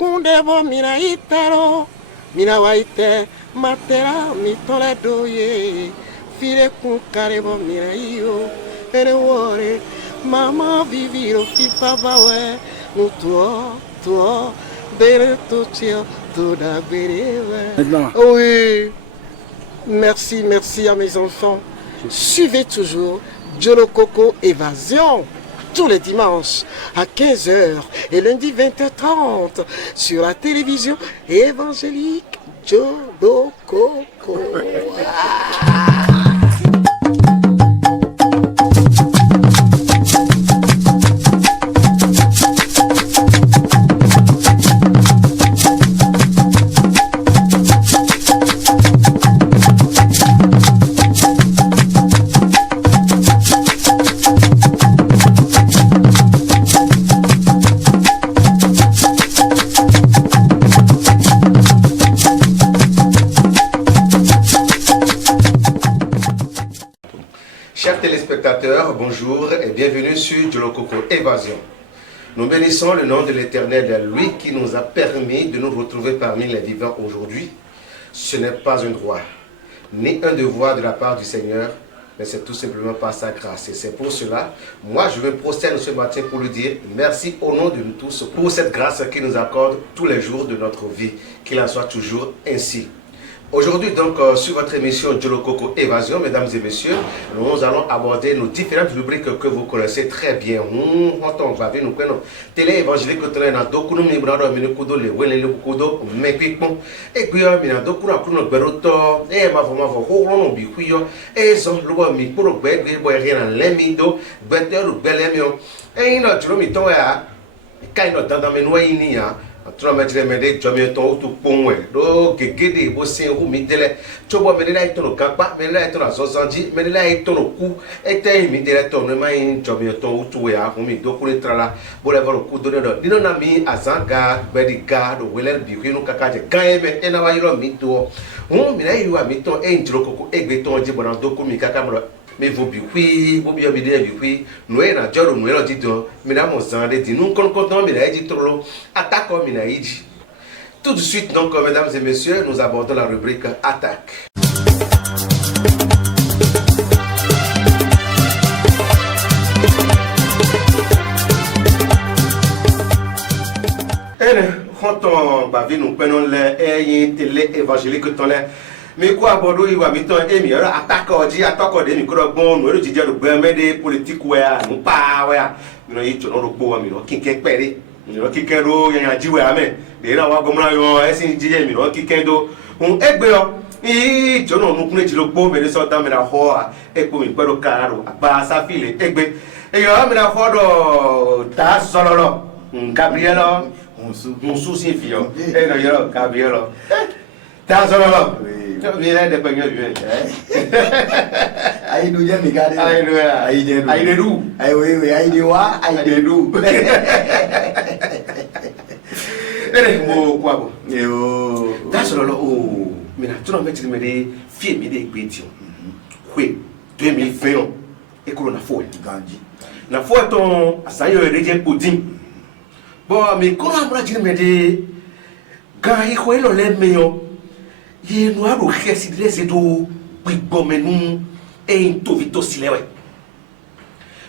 kundebo mina itaro mina waite matera mitole doye file kun karebo mina iyo ere wore mama viviro fifa bawe tuo bere tutio toda bereva. Oui, merci à mes enfants. Suivez toujours Jolo Coco Évasion tous les dimanches à 15h et lundi 20h30 sur la télévision évangélique Jolo Coco. Chers téléspectateurs, bonjour et bienvenue sur Jolo Coco Évasion. Nous bénissons le nom de l'Éternel, lui qui nous a permis de nous retrouver parmi les vivants aujourd'hui. Ce n'est pas un droit, ni un devoir de la part du Seigneur, mais c'est tout simplement par sa grâce. Et c'est pour cela, moi je me prosterne ce matin pour lui dire merci au nom de nous tous pour cette grâce qu'il nous accorde tous les jours de notre vie. Qu'il en soit toujours ainsi. Aujourd'hui donc sur votre émission Jolo Coco Évasion, mesdames et messieurs, nous allons aborder nos différentes rubriques que vous connaissez très bien. Nous prenons télé évangélique dans dokuno mibrado minikudo le wele le kudo mepikon et puis mina dokuno akuno beroto e mavo holo bi kuyo e so lo mi puro gbe boy rien lemido beteru belemio e ino tro mi to ya kai no danda me no ini ya Tura mettre mede jomie to tu ponwe do gegede bo sin hu mi dele chobo me la itono kapa me la itono azozanji me la itono ku ete mi dele to no mai jomie to tu ya hu mi do kure trala bo le volo ku do do dino na mi azanga bediga do welel bi ku no kakaje kan me ena wa yiro mi do hu mi la yiwa mi to e Jolo Coco egbe to je bona do ku mi kaka mo mais vous biqui vous bien bidé biqui nous est na joro nous est dit mais là mon sang dit nous content mais là dit trop attaque comme il a dit tout de suite donc mesdames et messieurs nous abordons la rubrique attaque. Quand on va nous prenons les télé évangélique ton les mais quoi Bordeaux il va mettre un émi alors attaque des micros bon nous le dire le gouvernement des politiques ouais nous pas ouais nous y tourne le beau ami non qui péré nous qui kendo y a dit ouais mais des là wa gomla yo est si dire mi non qui kendo on egbe yo i tourne nous connait le beau mais ça dans la ho et pour mi pero caro ba sa file egbe et yo mi na fodo ta sololo Gabrielo mon souci fio et no yo Gabrielo ta sololo Viene de peño bien. Ahí no ya me gade. Ahí no ya. Ahí de du. Ahí de du. Ahí we ahí de wa, ahí de du. Eres mo kwabo. Yo. That's all oh. Mina tu no metri me de fie me de gbetio. Kwe 2020 e ko na fo Ganji. Na fo ton asayo ereje podin. Bo mi ko na mra jiri me de ga hi ko lo le meyo. Ye no aro khesi dresse do gbigbo menu e to vito silewe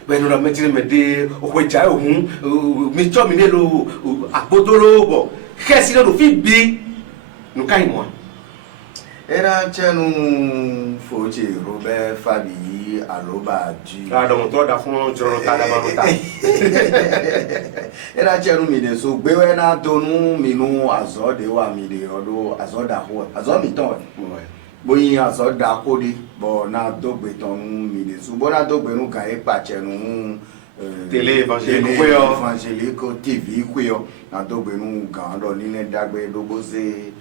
be no metire me de oweja ohun mi to mi nelo apodoro bo khesi do fi bi no kai mo Era chenu foche Robert Fabi aloba ji. Ah donc to da fun joro ta da maruta. Era chenu mi de so gbewe na tonu mi nu azo de wa mi de odo azo da ho. Azo mi ton. Boyin azo da ko de bo na dogbe ton mi de so bo na dogbe nu kan e pa chenu Télé évangélique TV kweyo na dogbe nu kan do ni ne dagbe dogo se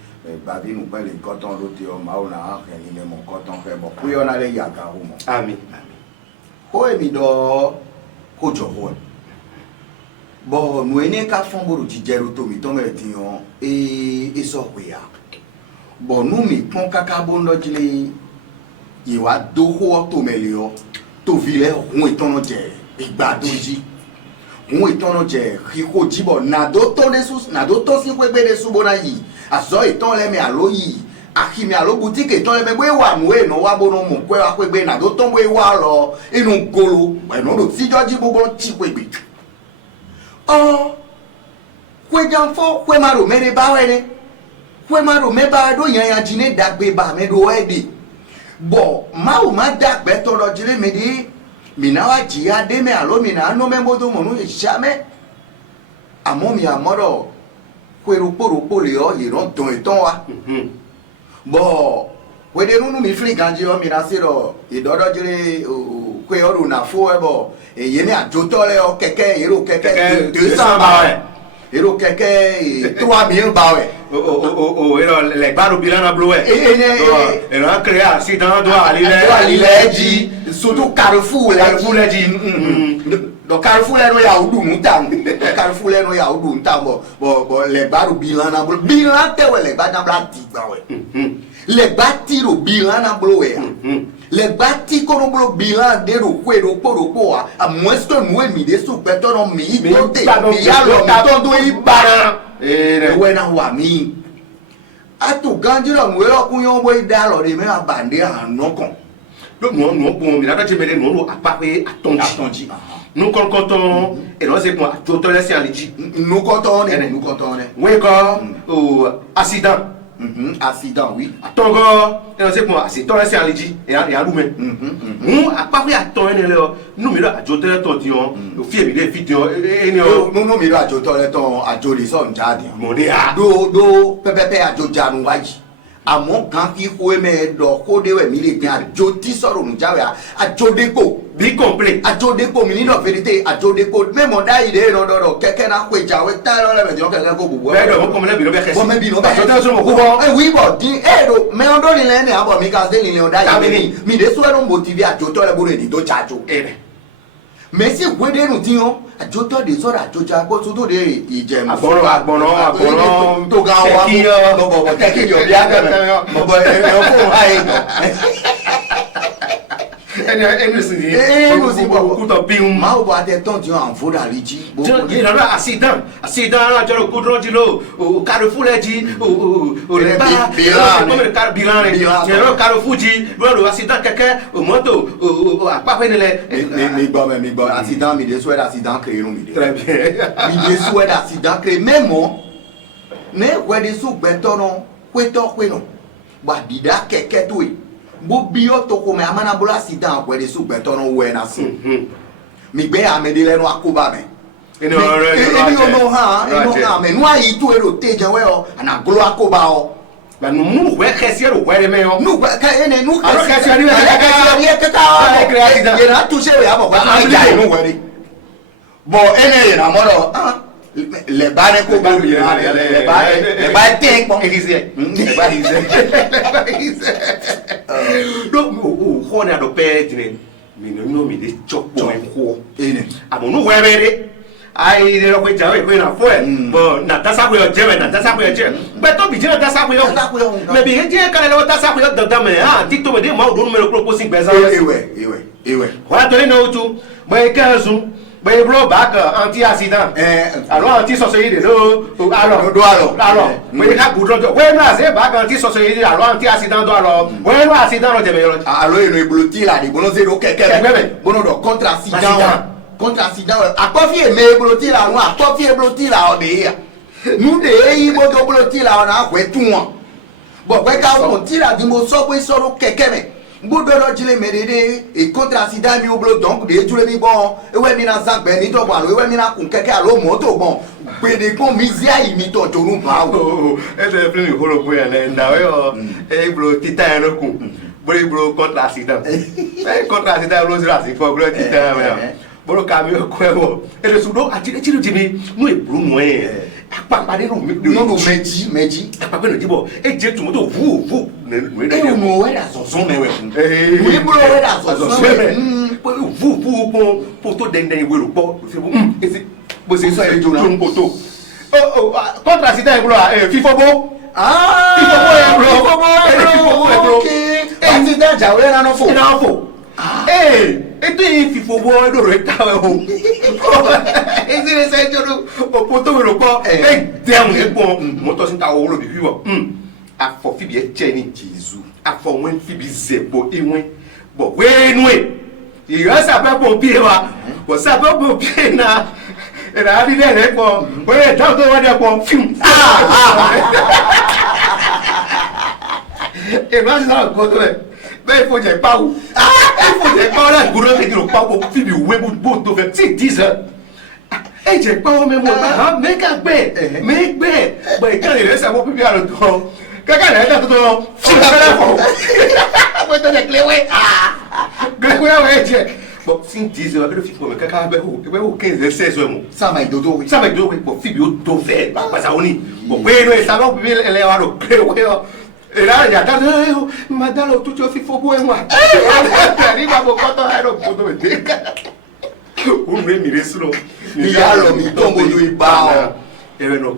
babi nous prend les cotons l'autre au maona ni le mon coton fait bon puis on a les yaga ou mon Amen. Ho emi do ho jo ho bon nous ene ka fon boru jijero to mi ton me tiyan e so pe ya bon nous mi pon kaka bondo jile yi wa do ho to me le o to vile hun iton je igbadun ji un etono je hiko jibo na do to si kwegbe de subona yi aso eton le me alo yi akimi alo boutique eton le me gbe wa nu e no wa bono mo kwe wa kwegbe na do to gbe wa lo inu golo e no do ti joji bobo ti kwegbe o kwe janfo kwe maro mere ba were kwe maro me ba do yan yan jine dagbe ba me do ede bo ma o ma dagbe to lo jire me di mina wa jia de me alo mina no me bodo mo no shame amo mi amoro kwero poro le o iron don eton wa bo we de nunu mi fli ganji o mi na siro idodo jire kwe oru na fo ebo eye mi ajoto le o keke ero keke 200 ba ero keke 3000 ba we ero le baro bilana blue ero a créé accident do ali leji surtout Carrefour le di do Carrefour le no ya udu nta Carrefour le no ya udu nta bo le baro bilana blue bilan te we le ba na bla di gba we le ba ti ro bilana blue we le ba ti ko no blue bilan de ro kwe ro po a moins que nous mi de su peto no mi itote mi ya lo to do ibara we na wa mi atu ganjiro mu ero kunyo bo ida lo de me abande anokon lo mo bon mi na do chemele no lo apape atonji nous concontons et nous c'est pour tout le laisser en ligi nous comptons oui quoi accident accident oui atongo et nous c'est pour accident laisser en ligi et à nous même nous apape atongo ne le nous mi lo ajote le tondion o fie mi de vidéo et nous mi lo ajote le ton ajori so njade mo de a do pepepe ajoja nu waji àmọ́ kan fi ko me do ko de we mi le tin ajoti sọ̀rọ̀ nu jawe ajodeko bi complet ajodeko mi ni do vérité ajodeko me mo da ide no do keke na ko jawe ta lo le me jo keke ko bubu e do mo comme le bi no be kesi bo me bi no be ajoti so mo ko bo e wi bo din e do me on do ni le ni abo mi ka se ni le on da mi de so no motive ajoto le bo ni do chajo mais si vous voulez nous dire ajoto de sora ajoja ko to de ije mo agbono to ga wa bo teki yo bi aga mo bo e ko ai enu si ku to bi un ma o bo ate ton ti an fo da riji bo ye na accident la joro ku dro di lo o Carrefour le di o le ba bilan je ro Carrefour di lo accident keke o moto o apape ne le mi gbo accident mi de so accident créé no mi de très bien mi de so accident créé même ne we de so gbeto no kweto no ba dida keke to e bo bi o to ko me amana bola accident we de so gbeto no we na so mi gbe amede lenu akoba me eni no ha me no ayi to ero teje we o ana glo akoba o ba no mu we kesiero we me o nu ka ene nu ka kesiero ye na tu se we abo ba ja inu we ri bo ene ye na moro le ba ne ko ba le ba te ko elise le ba elise do ho na do pe dire mi no mi de chopo ko ene amo no we re ai le ko jawe ko na fo bo na tasa ko je na tasa ko je be to bi je na tasa ko me bi je ka le tasa ko da me ti to me de ma o do numero ko sin gbeza ewe wa to le no tu bo e kazu bo e bro back anti accident alors anti société lo alors bo e ka gudro jo we na se back anti société alors anti accident do alors we no accident lo je me alors eno ebloti la de bono zero keke bono do contre accident akpɔfi eme ebloti la ŋu akpɔfi ebloti la ɔde ya nu de eyi bo do ebloti la ɔna ahwɛ tu wɔn bɔn gbɛ ka wɔn ti la di mo sɔgbe sɔrɔ kɛkɛ mɛ gbɔdɔ dɔ dzile mɛ de e contre accident mi woblo donc de edzule mi gbɔn ewɛ mi na zagbɛ ni tɔ bɔn alo ewɛ mi na kun kɛkɛ alo mɔto gbɔn gbedekpɔn mi zia yi mi tɔ dzonu ba o. ɛsɛ fili mi holo bonya lɛ ndawe yɔ eblo tita yɛ no kun bolo eblo contre accident contre accident eblo zero asi fɔ eblo tita yɛ mɛ bolo kami ko ewo ele sudo atire jimi no ebru no e apapa de no meji apapa no dibo e je tu moto vu e mo we da so me we we bro we da so me vu poto denden we ro po se bu ese bo se so e jo na poto contra sita e bro fifo bo fifo bo e bro okay accident ja we na no fo Et il faut voir le retard. Et c'est les séjours au poteau le corps. Et dernier bon, mon tosin ta ou le bibi. A fo fibi e tcheni Jésus. A fo wen fibi zebo e wen. Bon, ouais, nous. Il y a ça pas pompier wa. Bon, ça pas pompier na. Et là, il est là, ouais, tant de fois de film. Et moi, ça encore mais il faut dire pas où. Il faut dire pas là, gourou et le pas pour film ou web ou de faire 10 heures. Et j'ai pas au même moment, mais quand mais quand il est ça va plus bien le temps. Quelqu'un est là tout film là pour. Moi te les clés ouais. Ouais. Bon, si 10 heures, le film, mais quand il y a 15 16 heures, Ça m'a dodo, oui. ça va être bon, film, il faut faire, parce que on est. Bon, oui, ça va, il est là, et là, il y a tant de madame, tout le film, il faut boire, moi. Il va vous conter, on est mis sur le. Il y a l'homme, il tombe au bar. Et non,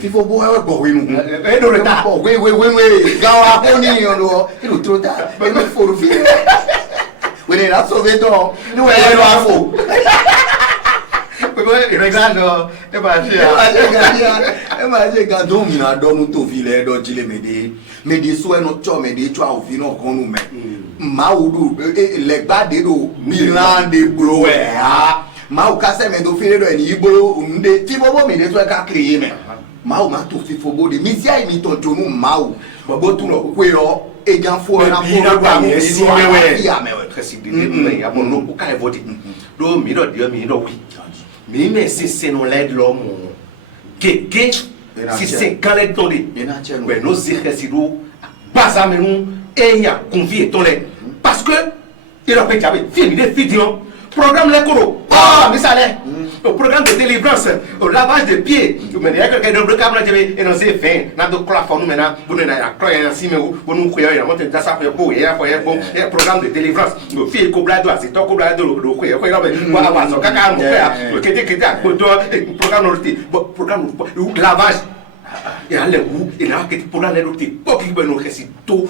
Il faut boire, oui, nous. et non, le tas. Oui. Gawa, on y est, il est trop tard. Il faut le faire. Oui, il a sauvé ton. Nous, elle est à faux. Il regarde, et bah, Imagine quand on a donné tout filet d'Odile mais des soins notre chum et des choix au final qu'on nous met. Maoudou, les bas de dos, bilan de boulot, Mao casse mais do filet de Nibolo, des Tibobo, mais des soins qu'à créer, mais Mao m'a tout fait faux de Misia et Miton Tonou, Mao, Bobo, Quéro, et Ganfo, mais c'est non l'aide l'homme. Que si c'est quand les données, mais nos exercices, pas à nous, et il y a convié ton lait. Parce que il a fait film des vidéos, programme les coros. Ah, mais ça l'est. Au programme de délivrance, au lavage de pieds. Mais il y a quelqu'un de câble et dans ces fins, dans le plafond, maintenant, vous n'avez pas croyé ainsi, mais vous nous croyez, il y a monté dans sa peau, il y a un programme de délivrance. Le fil coblade, c'est ton coblade de l'eau, il y a un caca, le programme de lavage. Et à l'époque, il y a un pour la l'autre. Pour qu'il y ait un récit tôt,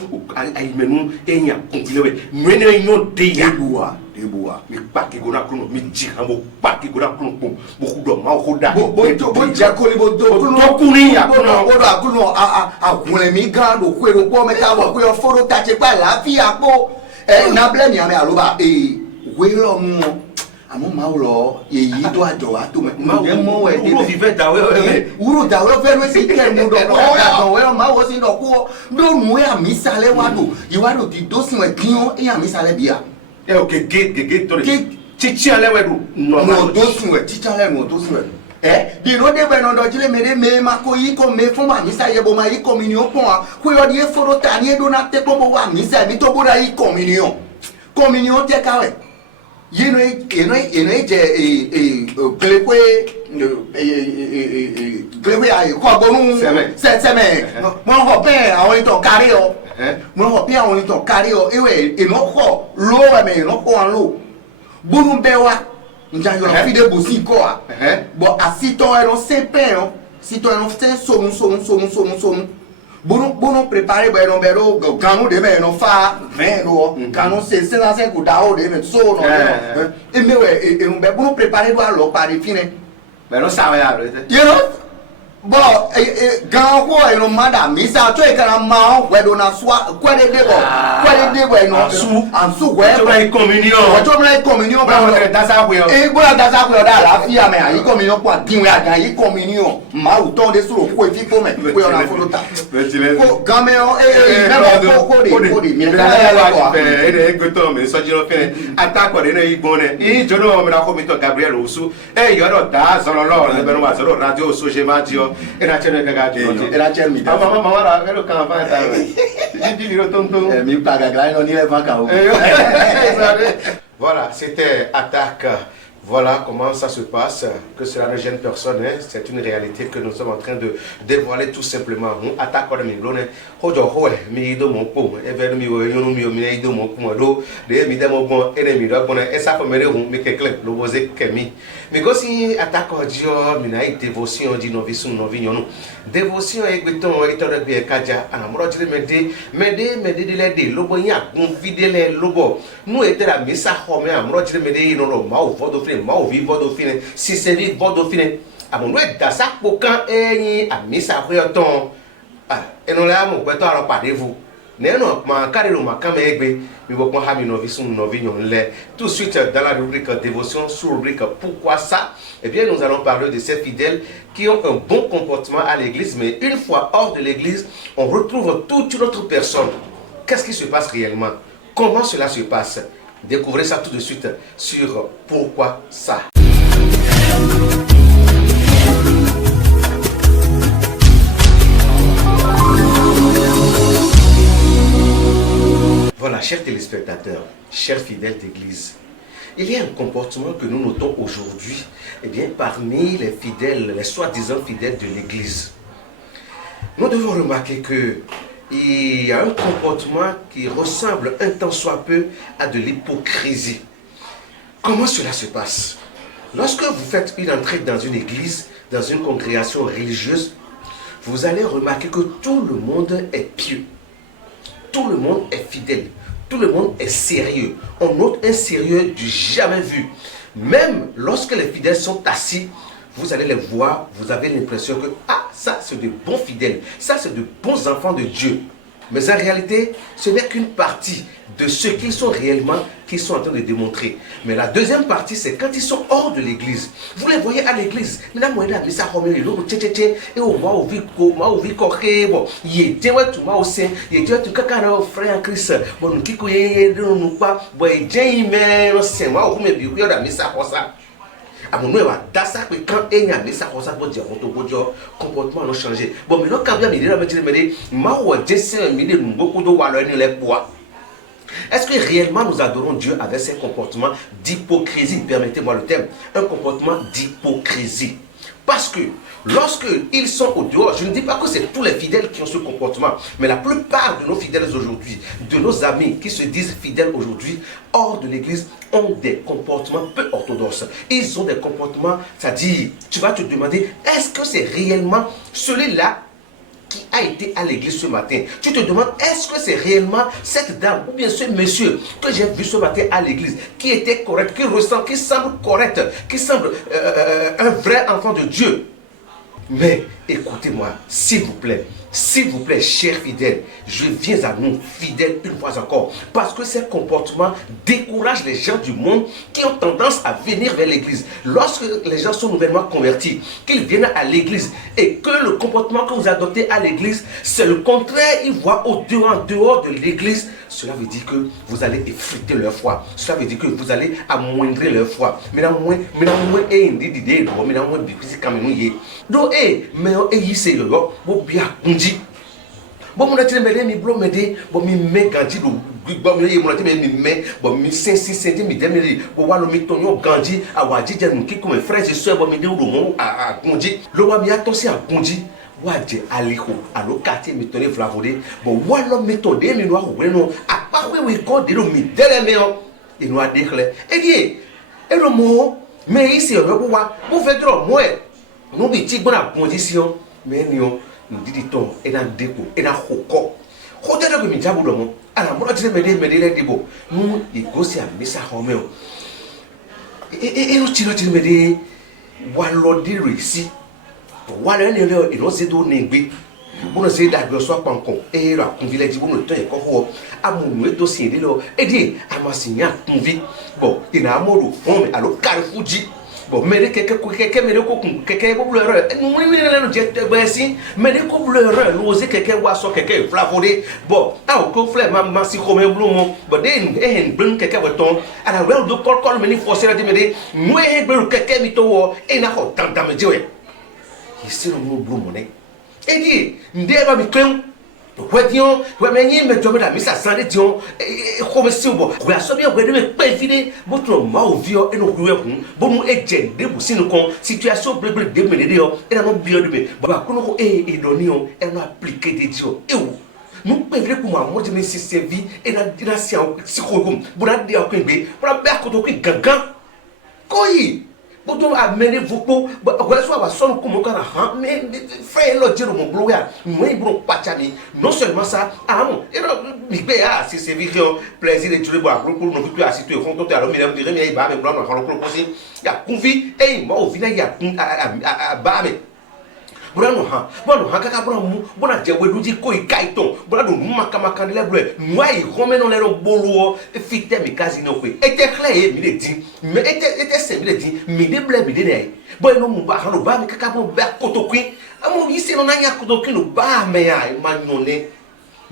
il y a continué. Mais il y a des bois. Mais pas qui gona kuno, mais djihamo, pas qui gona kuno, beaucoup d'hommes, beaucoup d'hommes. Bon, Jacoli, bon, Tokuni, Akuno, Migrant, ou Quero, Pometa, Quero, Foro, Tachepa, la fille à Po, Nablem, Yame, Aloba, et Willow. Àmọ́ máa lọ èyí tó àjọ wa tó mẹ́ mọ́ ẹ̀ dé. Wúrò fífẹ́ dàwẹ́ wúrò dàwẹ́ fẹ́ ló sì kẹ́ mu dọ̀ lọ́wọ́ àgbọ̀wẹ́ máa wọ́ sí dọ̀ kó lónìí ẹ̀ àmì sálẹ̀ wá dò ìwádò ti dó sí wọn kíyàn ẹ̀ àmì sálẹ̀ bíyà. Ẹ o gègé tó lè títí alẹ́ wẹ̀ dò. Nọ̀ dó sí wọn títí alẹ́ nọ̀ dó sí wọn. Di no de bɛ nɔdɔ jile mɛ de mɛ ma ko yi ko mɛ fún ma misa yɛ bo ma yi communion pɔn wa ko yɔ di ye foro ta ni ye dona tɛ kpɔ bo wa misa mi to bo da yi communion tɛ ka wɛ. You know, Glewe, I call Bonu, Seme, one hopper, I want to carry on. One hopper, I want to carry on away in no low, I may not go on low. Bunu Bewa, Fide Busikoa, but a cito and say pen, cito and say so. Bono préparé ben non bero kanu de ben non fa vin do kanu c'est là c'est ko dao de ben so no e mewe e un be bono préparé do alo pare fine ben non ça va you know bo gan ko e no mada misa to e kana ma we do na swa kwede de bo no ansu we communion ba dasa we e bo dasa we da la fia me ayi communion kwa dinwe aga yi communion ma u ton de suro ko fi fo me ko na fo ta ko game o ko de mi la e goto me so jiro fe attack de ne igbon ne i jono me na ko mi to Gabriel Osu e yo do da so lo le be no wa so radio so je ma dio e na chene gaga dio e na chene mi mama wala e lo kan fa ta di di ro tonton mi pa gaga no ni le fa ka o voilà c'était attaque. Voilà comment ça se passe, que cela ne gêne personne, hein. C'est une réalité que nous sommes en train de dévoiler tout simplement. Nous attaquons les migrants, mais quand si attaque Dieu, mina dévotion dit non vision non vignon, dévotion et béton et de bien kaja ana morochire mede de lede lobo nya gun fidèle lobo nous était la misa home a morochire mede no lo ma o vodo fine ma o vi vodo fine si c'est vi vodo fine amonu e da sa pokan eyin a misa hoyoton et non là mon kweto aro pade vous non ma carré ma kame egbe mi bo pon ha mi novi sun novi nyon le tout de suite dans la rubrique dévotion sur rubrique pourquoi ça eh bien nous allons parler de ces fidèles qui ont un bon comportement à l'église mais une fois hors de l'église on retrouve toute une autre personne. Qu'est-ce qui se passe réellement? Comment cela se passe? Découvrez ça tout de suite sur pourquoi ça. Voilà, chers téléspectateurs, chers fidèles d'église, il y a un comportement que nous notons aujourd'hui, eh bien, parmi les fidèles, les soi-disant fidèles de l'église. Nous devons remarquer qu'il y a un comportement qui ressemble un tant soit peu à de l'hypocrisie. Comment cela se passe? Lorsque vous faites une entrée dans une église, dans une congrégation religieuse, vous allez remarquer que tout le monde est pieux. Tout le monde est fidèle, tout le monde est sérieux. On note un sérieux du jamais vu. Même lorsque les fidèles sont assis, vous allez les voir, vous avez l'impression que ça c'est de bons fidèles, ça c'est de bons enfants de Dieu. Mais en réalité, ce n'est qu'une partie de ce qu'ils sont réellement, qu'ils sont en train de démontrer. Mais la deuxième partie, c'est quand ils sont hors de l'église. Vous les voyez à l'église. Mais là, moi, il y a mis ça comme et au moins, au vie correct, bon, il était ouais, tout au sein, il était tout caca, frère Christ, bon, nous qui couillons, nous pas, bon, il y a mais c'est moi, vous me dites, il y a mis ça comme ça. À mon nom, quand il y a mis ça comme ça, comportement a changé. Bon, mais là, quand il y a mis beaucoup de wallons, les bois. Est-ce que réellement nous adorons Dieu avec ces comportements d'hypocrisie? Permettez-moi le terme, un comportement d'hypocrisie. Parce que lorsque ils sont au dehors, je ne dis pas que c'est tous les fidèles qui ont ce comportement, mais la plupart de nos fidèles aujourd'hui, de nos amis qui se disent fidèles aujourd'hui, hors de l'église, ont des comportements peu orthodoxes. Ils ont des comportements, c'est-à-dire, tu vas te demander, est-ce que c'est réellement celui-là qui a été à l'église ce matin? Tu te demandes, est-ce que c'est réellement cette dame ou bien ce monsieur que j'ai vu ce matin à l'église, qui était correct, qui ressent, qui semble correct, qui semble un vrai enfant de Dieu? Mais écoutez-moi, s'il vous plaît, chers fidèles, je viens à nous, fidèles, une fois encore, parce que ces comportements découragent les gens du monde qui ont tendance à venir vers l'église. Lorsque les gens sont nouvellement convertis, qu'ils viennent à l'église et que le comportement que vous adoptez à l'église, c'est le contraire, ils voient en dehors de l'église, cela veut dire que vous allez effriter leur foi. Cela veut dire que vous allez amoindrir leur foi. Mais c'est le lot, bon bien dit. Bon mon atire mi blo mede bon mi me ganji do bon mi mon atire mi me bon mi sensi mi demeli bon wa lo mi tonyo ganji awaji je nu ki ko me frère et sœur bon mi de do mo a gonji lo wa mi atosi a gonji wa je aliho alo quartier mi tonye flavode bon wa lo mi to de mi no a we no apa we ko de lo mi dele me o e no adekle e die e lo mo me isi o lo wa mo fe dro mo e no bi ti gbona condition mais nous dit ton et dans déco et dans hoko hodere ko mi jabu do mo ala mo tire mede le dibo nous négocier à misa homeo et nous tire mede walo di resi walo ni le e no se do negbe bo no se da gbe so pankon e ra kun village bo no to e ko ho amunu e to si de lo e di amasinya kun vi bon ina amoru fon mi alo carrefuji bon mais quelqu'un mais quelqu'un bleu nous nous jet basi mais les bleu nous oser quelqu'un wa so quelqu'un flavordé bon ko fleur ma si comme bleu mon bon de bring quelqu'un beton à la well do call me forcer la demeder nous bleu quelqu'un mi to et na ho tant me diwe ici le bleu mon et dit ndeba mi clem Wedion, Wemeni, me job da Missa Sande Dion, comme si vous avez sauvé au de me péfiler, votre mao vieux et nos couverts, bon et de vous sinon situation bleu de ménédéo et la non bio de me, bah, qu'on et donion et non appliqué des dios. Et où nous pévrez pour moi, de mes systèmes vie et la dynastie, si vous avez dit à Quimby, pour la berque de Gangan. Koi, Boto amener vos pots, voilà soit va sonner comme on a, mais frère le dire mon blog, moi bon pachami, non seulement ça, ah mon, et là, si c'est vivre plaisir de tuer boire, pour nous plus assister au fond, tout à l'homme, il me dirait, mais il va me blanc, on va le aussi, il y a convi, et moi au final, il y a bame. Bueno ha kaka bora mu bona je weduji ko ikaito bora do maka maka le ble nwai home no le ro boluo fite mi kazi no kwe ete kle mi le din me ete se mi le din mi de ble bi de ne boy no mu ba ha no ba mi kaka bo ba kotokwi amo yise no na nya kotokwi no ba me ya ma nyone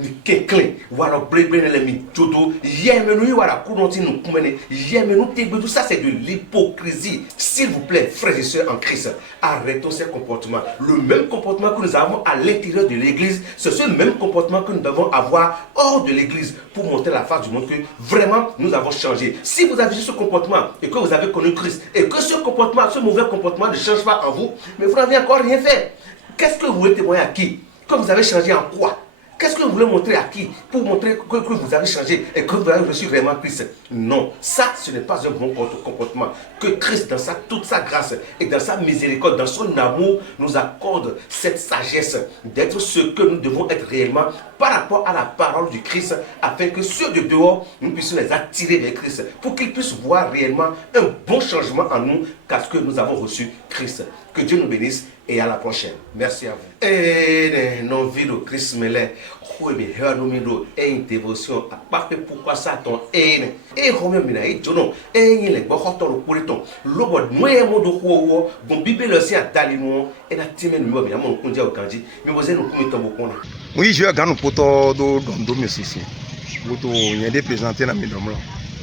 ni kekle wala blebe le mi todo yemenu yi wala kunoti no kumene yemenu tegbedu ça c'est de l'hypocrisie. S'il vous plaît frères et sœurs en Christ, arrêtons ces comportements. Le même comportement que nous avons à l'intérieur de l'église, c'est ce même comportement que nous devons avoir hors de l'église pour montrer la face du monde que vraiment nous avons changé. Si vous avez ce comportement et que vous avez connu Christ et que ce comportement, ce mauvais comportement ne change pas en vous, mais vous n'avez encore rien fait. Qu'est-ce que vous voulez témoigner à qui? Que vous avez changé en quoi? Qu'est-ce que vous voulez montrer à qui? Pour montrer que vous avez changé et que vous avez reçu vraiment Christ. Non, ça ce n'est pas un bon comportement. Que Christ dans toute sa grâce et dans sa miséricorde, dans son amour, nous accorde cette sagesse d'être ce que nous devons être réellement par rapport à la parole du Christ, afin que ceux de dehors, nous puissions les attirer vers Christ, pour qu'ils puissent voir réellement un bon changement en nous, parce que nous avons reçu Christ. Que Dieu nous bénisse et à la prochaine. Merci à vous. Et non, vie de Christ, mais là, oui, mais nous une dévotion. Parce que pourquoi ça ton et Romain Minaï, Jono, et il est bon, le politon. L'obot, moi, mon de Huo, bon, Bible aussi à Talino, et la team, nous, mais à mon conduit au Kandi, mais vous avez nous commis ton bocon. Oui, je vais poto do monsieur ici. Il y a des présentés dans mes noms.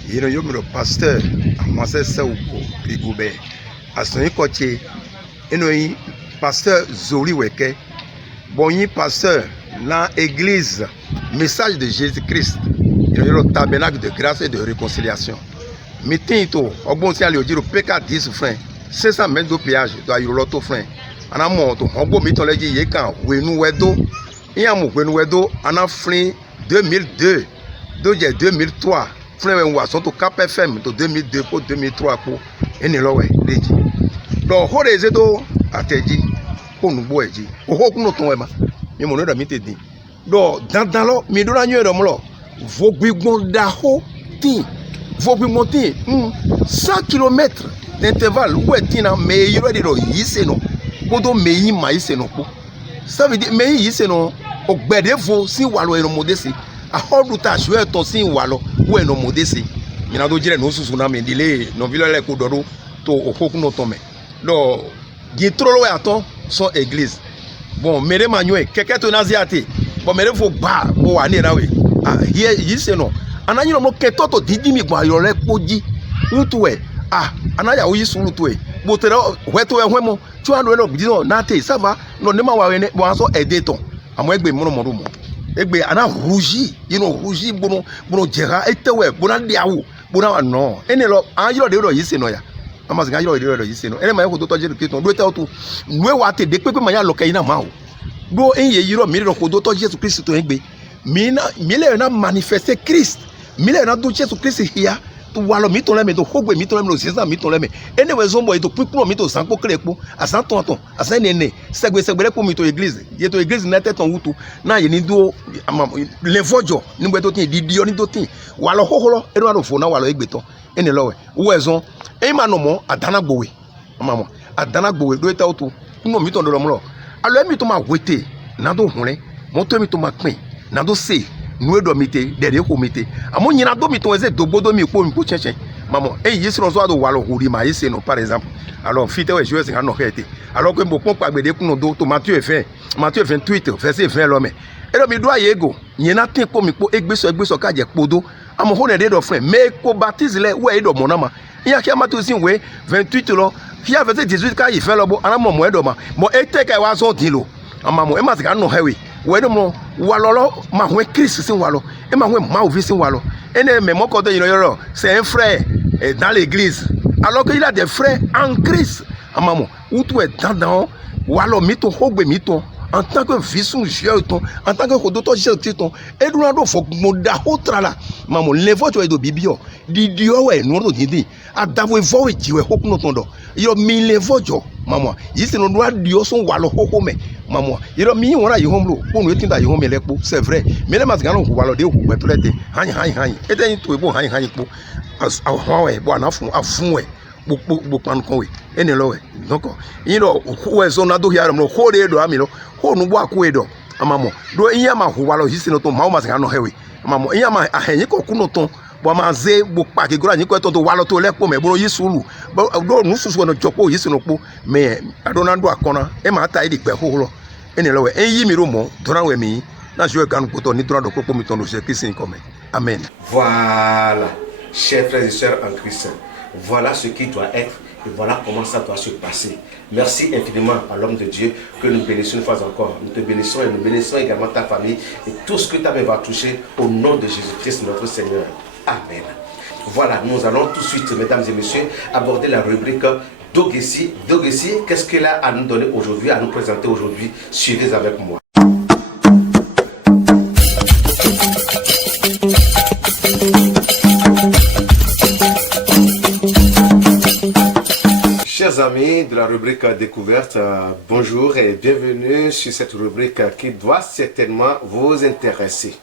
Il y a le pasteur, moi c'est ça ou Rigoubert. À son côté, il y a pasteur Zoli Weke. Bon, il y a pasteur dans l'église, message de Jésus-Christ. Il y a le tabernacle de grâce et de réconciliation. Mettez tout, au bon ciel, il y a le PK10 frère. 500 mètres de péage, il y a l'auto frère. En amont, on peut mettre les gens qui ont il y a un Wedo en Afrique 2002, 2003. Frère, on sont au Cap FM de 2002 pour 2003 pour Enelowe. Donc, on les aide à te dire, pour nous boire, on va nous tomber, mais mon ami te dit. Donc, dans l'eau, mais dans la nuit, vos bigons d'aho, vos bigons 100 km d'intervalle, où est-il, mais il y a des gens, ils sont non, pour donc, mais ils maïs, non. Ça veut dire, mais ils sont non. O gbede fo si walo eno modesi a hodu ta shwe to si walo wo eno modesi mina do jire no susu na me dile no vilo le ko dodo to opoku no tome do gi trolo ya to so église bon mere manyo keke to naziate bon mere fo ba bo wa ni rawe ah here yi se no ananyi no ke toto didi mi gba yo le poji utu e ah anaya o yi sulu to e bo tere weto e hwemo tu anu no bi no na te sava no ne ma wa we ne bo aso edeton amo egbe mono mono egbe ana rougi rougi bono jera etewe bona diawo bona no ene lo anjiro de ro yise no ya ama singa anjiro de ro yise no ene ma ko to toje Kristo do te otu nwe wa te de pepe ma ya lo kai na ma o do enye yiro mi ro ko do toje Kristo egbe mi le na manifester Christ mi le na do Jesus Christ here to walo mi to le me to hogbe mi to le me no sisa mi to le me ene we zombo to pipo mi to sanko krepo asan tonton asan nene segbe ko mi to église ye to église na teton wutu na ye ni do le vojo ni gbe to tin di ni do tin walo hoholo eno aro fo na walo egbe to ene lowe wo ezon e ma no mo adana gbowe mama adana gbowe do eta otu no mi to do lo alo mi to ma wete na do hunre mo to mi to ma pin na do se nous domité derrière comité amo nyina do mi to eze dobodo mi ko mi ko chenchen maman e yi siro so do walo huri ma ese no par exemple alors fite we jouer nga no hete alors que mo pon pa gbede kun do to Matthieu 28 verset 20 l'homme e do mi do ayego nyina tin ko mi ko egbeso ka je podo amo ho ne de do friend me ko baptise le we do monama iya ki Matthieu sin we 28 lo ki verset 18 ka yi fe lo bo ana mo do ma mo e te ka wa so din lo amamo e ma ka no hewe wedo mo walolo ma hwe Christ sin walo e ma hwe ma ovi sin walo ene me mo ko de yoro c'est un frère dans l'église alors qu'il a des frères en Christ amamo utu e dandan walo mi to hogbe mi to en tant que vice ton en tant que kodoto ton e duna do fo mo da hotra la mamo levo to e do bibio di dio we no do didi adavo evo we jiwe hokuno tondo yo mi levo jo mamo yisi no do dio so walo hoko me mamo yo mi wona yi homlo ko no etinda yi home lepo c'est vrai mais le masgano ko walo de ko betulete han eten to ebo han po awon we bo na fun afun we bo pan kon we eni lo we donc yin do we so na do hiaro no ko de do ami lo ko no bo akwe do amamo do yin ma ho walo yisi no to ma o masgano hewe amamo yin ma ahenyin ko kuno ton bo ma ze bo pa ke gora yin ko to walo to lepo me bo yisulu do nu susu no jopo yisi no po me adona do akona e ma ta idi pe ho lo eni lo we en mi ro mo do na we mi na je kan ko to ni do ko mi ton do se Christ comme amen. Voilà, chers frères et sœurs en Christ, voilà ce qui doit être et voilà comment ça doit se passer. Merci infiniment à l'homme de Dieu que nous bénissons une fois encore. Nous te bénissons et nous bénissons également ta famille et tout ce que ta main va toucher au nom de Jésus-Christ notre Seigneur. Amen. Voilà, nous allons tout de suite, mesdames et messieurs, aborder la rubrique Dogessi. Dogessi, qu'est-ce qu'elle a à nous donner aujourd'hui, à nous présenter aujourd'hui? Suivez avec moi. Chers amis de la rubrique Découverte, bonjour et bienvenue sur cette rubrique qui doit certainement vous intéresser.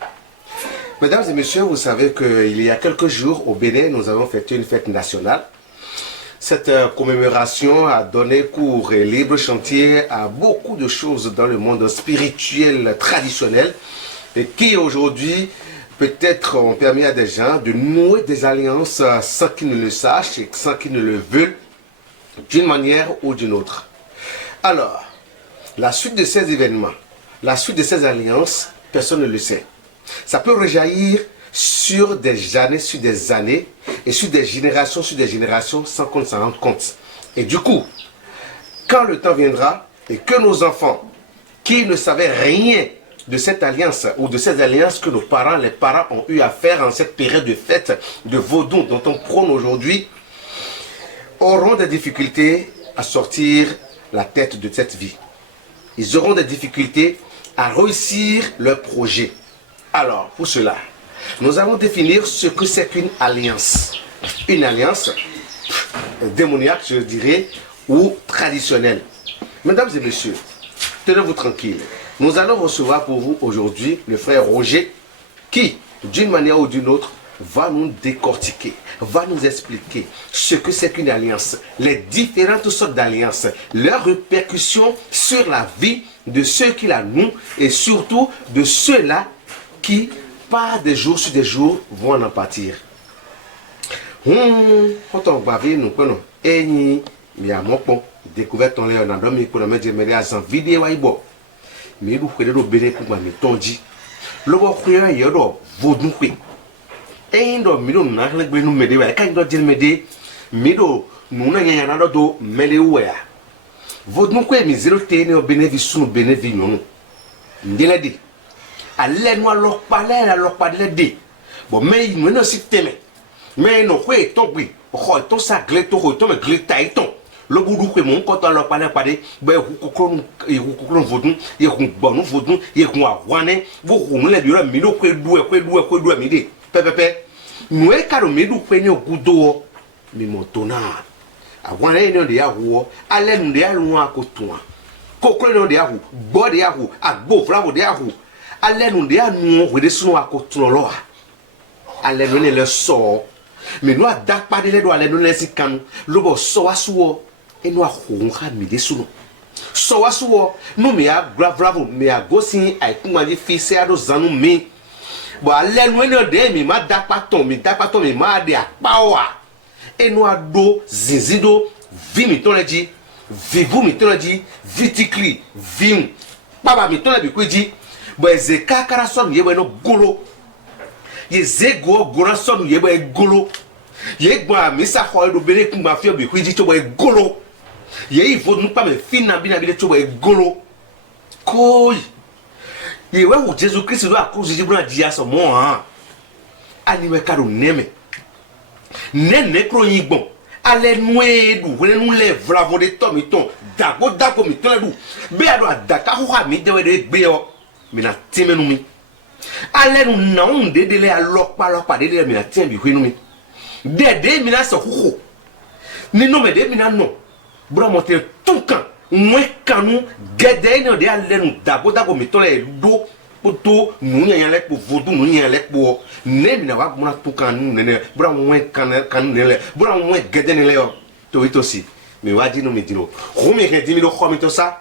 Mesdames et messieurs, vous savez qu'il y a quelques jours au Bénin, nous avons fêté une fête nationale. Cette commémoration a donné cours et libre chantier à beaucoup de choses dans le monde spirituel traditionnel et qui aujourd'hui peut-être ont permis à des gens de nouer des alliances sans qu'ils ne le sachent et sans qu'ils ne le veulent, d'une manière ou d'une autre. Alors, la suite de ces événements, la suite de ces alliances, personne ne le sait. Ça peut rejaillir sur des années et sur des générations sans qu'on s'en rende compte. Et du coup, quand le temps viendra et que nos enfants qui ne savaient rien de cette alliance ou de ces alliances que les parents ont eu à faire en cette période de fête de vaudou dont on prône aujourd'hui, auront des difficultés à sortir la tête de cette vie. Ils auront des difficultés à réussir leur projet. Alors, pour cela, nous allons définir ce que c'est qu'une alliance. Une alliance démoniaque, je dirais, ou traditionnelle. Mesdames et messieurs, tenez-vous tranquilles. Nous allons recevoir pour vous aujourd'hui le frère Roger qui, d'une manière ou d'une autre, va nous décortiquer, va nous expliquer ce que c'est qu'une alliance, les différentes sortes d'alliances, leurs répercussions sur la vie de ceux qui la nouent et surtout de ceux-là qui, par des jours sur des jours, vont en pâtir. Quand on va nous prenons découverte en l'air dans le micro, on a vidéo mais nous prenons le béné pour me tondi. Le voyant il y a vaudou. Et nous nous n'avons pas nous m'aider. Quand nous disons m'aider, nous n'avons pas m'aider. Vaudou quoi mais zéro téné au bénéfice nous bénéfice nous. Ndela dit. Allez nous alors parler de. Bon mais nous ne s'y t'aimer. Mais nous quoi tomber. Oh ton ça glé ton me glé taille ton. Le boudou que mon quand on parler ben vous vaudou et vous bon vaudou et vous awane vous nous les bureaux mino quoi doué midi pepe nous e caro medu penye gudo mi motona awane ene de yawo ale nu de yawo akotua kokore no de yawo bo de yawo agbo flavo de yawo ale nu de anu we de sunu akotua lo ale nu ne le so mais nous adapa de le do ale nu le sikan lo bo so asuo enu ahonha mi de sunu so asuo no me a bravo me a gosin ai kuma di fise ado zanu mi bo ale nu ene de mi ma dapa ton mi ma de apawa enu ado zinzido vi mi ton le di vivu mi ton le di vitikli vim baba mi ton le bi kweji bo eze kakara so ye bo no golo ye zego gora so ye bo golo ye gba mi sa ho do bere kun ma fi obi kweji to bo golo ye ivo nu pa me fina bi na bi le to bo golo koi ye we wo Jesus Christ do akuru ji bra dia so mo han ani we ka do neme nene kro yin gbon ale noe du wele nu le vravo de to mi ton dago dago mi ton du be ado adaka ho ha mi de we de gbe o mi na timenu mi ale nu na un de le alopa de le mi na tim bi hwenu mi de mi na so ho ni no me de mi na no bra mo te tunkan mwe kanu gede ni de ale nu dago mi ton le do poto nu nya le po vodu nu nya le po ne mi na wa mo na tunkan nu ne bra mwe kan ne le bra mwe gede ne le o to itosi mi wa dinu mi dino ko mi ke dimi do ko mi to sa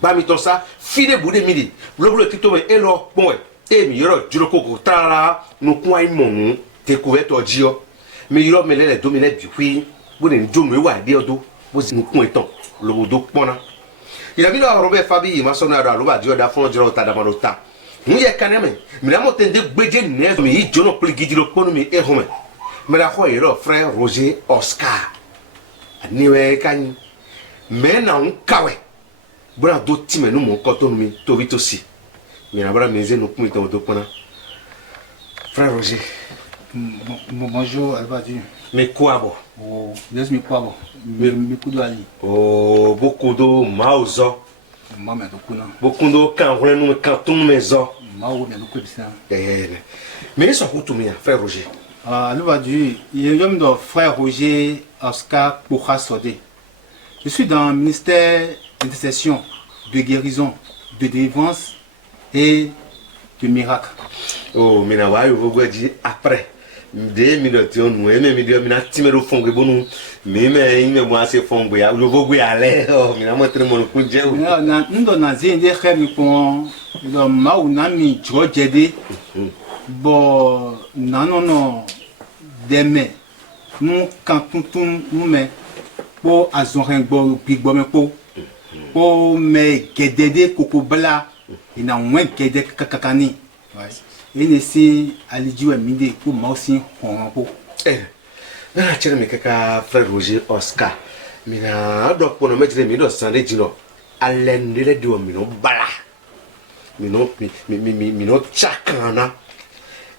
ba mi to sa fide bude midi bloblo tito me elo pon e mi yoro juro koko tara no kun ai monu te couvert jio mi yoro me le domine bi hui bo ne njo me wa de odo bo si kun etan lo do pona ila mi lo robe fabi ma so na da lo ba dio da fon jiro ta da manota mu ye kaneme mi na mo tende gbeje ne mi yi jono pli gidi lo ponu mi e home me la ko yoro frère Roger Oscar niwe kan me na un kawe bra do time no mo koto mi to vitosi mi na bra meze no kun to do pona frère Roger bonjour Albadi me quoi bon oh laisse me quoi bon me kudo ali oh beaucoup do mauzo mama to kuna beaucoup do kan wona no kan tum mezo mawo me no kubisa mais so ko tumia frère Roger Albadi il y a de frère Roger Oscar Pourasodé. Je suis dans le ministère d'intercession, de guérison, de délivrance et de miracle. Oh, mais na wa yo go di après. 2 minutes on nous même mi na timero fongo bonu. Me mo ase fongo ya. Yo go ale. Oh, mi na mo tre mo ku je. Na ndo na zinde khemi pon. Do ma u na mi jojede. Bo non deme. Nous quand tout nous met pour azorengbo bigbo me pour me gedede kokobla ina moins gede kakakani et ne si aliju emide pour mausi honpo na chere me kaka frère Roger Oscar mina do pono me chere mi do sande jino alendele do mi no bala mi no chakana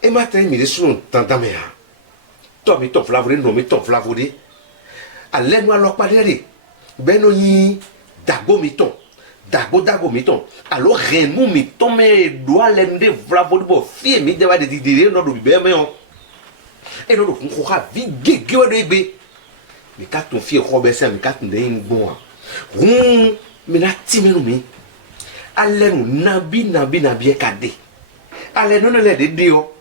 e matre mi de sunu tandamea to mi to flavori no mi to flavori ale no alo padere be no yi dago mi ton alo renu mi ton me do ale nde flavori bo fie mi de ba de dire no do bi be me on e no do kun ko ha vi gege o de gbe mi ka ton fie ko be se mi ka ton de ngbon mi na ti me no mi ale no nabi e kade ale no le de o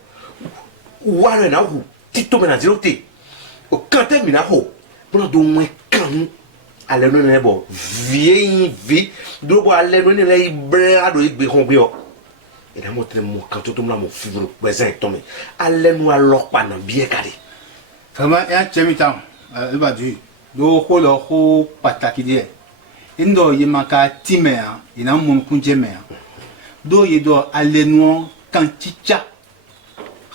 wa na hu tito me na zerote o kante mi na ho bro do mwe kan ale no ne bo vie do bo ale no ne le bra do igbe hon gbe o e da mo tre mo kan to mo na mo fi bro present to me ale no alopa na bi e kare vraiment ya chemitan Albadi do ko lo ko pataki de indo yimaka timea ina mun kunjemea do yedo ale no kan chicha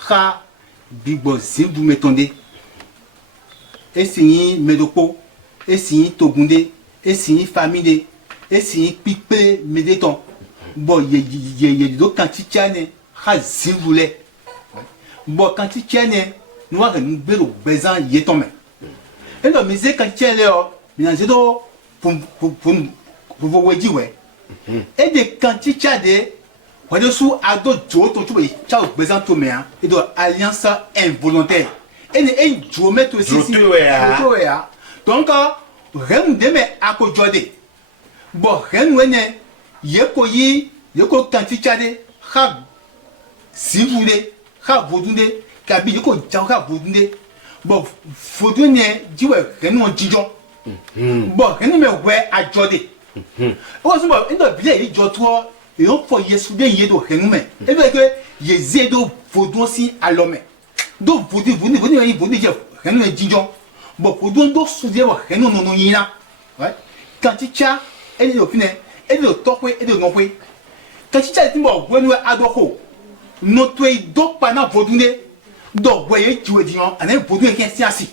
ha bigbo zimbu metonde esinyi medopo esinyi togunde esinyi famide esinyi pipe medeton bo ye do kanti tiane ha zimbule bo kanti tiane noa nu bero bezan yetome endo mize kanti tiane o minanze do pour wejiwe e de kanti tiade wade sous ado joto tu chao bezanto mea et de alliance involontaire et ne jomet aussi donc rem de me akojode bo rem wene yeko kanti chade ha si voulez ha vodunde kabi yeko chao ha vodunde bo fodune diwe rem on jijon bo rem me we ajode o so bo ndo bia yi joto et on peut y souder y do renoume et bien que y zedo vodon si à l'homme do vodi vodi je renoume dijon bon vodon do souder renoume non yina ouais quand tu as et le fine et le tokwe et le nopwe quand tu as dit bon wenu adoko no to do pana vodune do boye tu dijon ané vodun qui est assis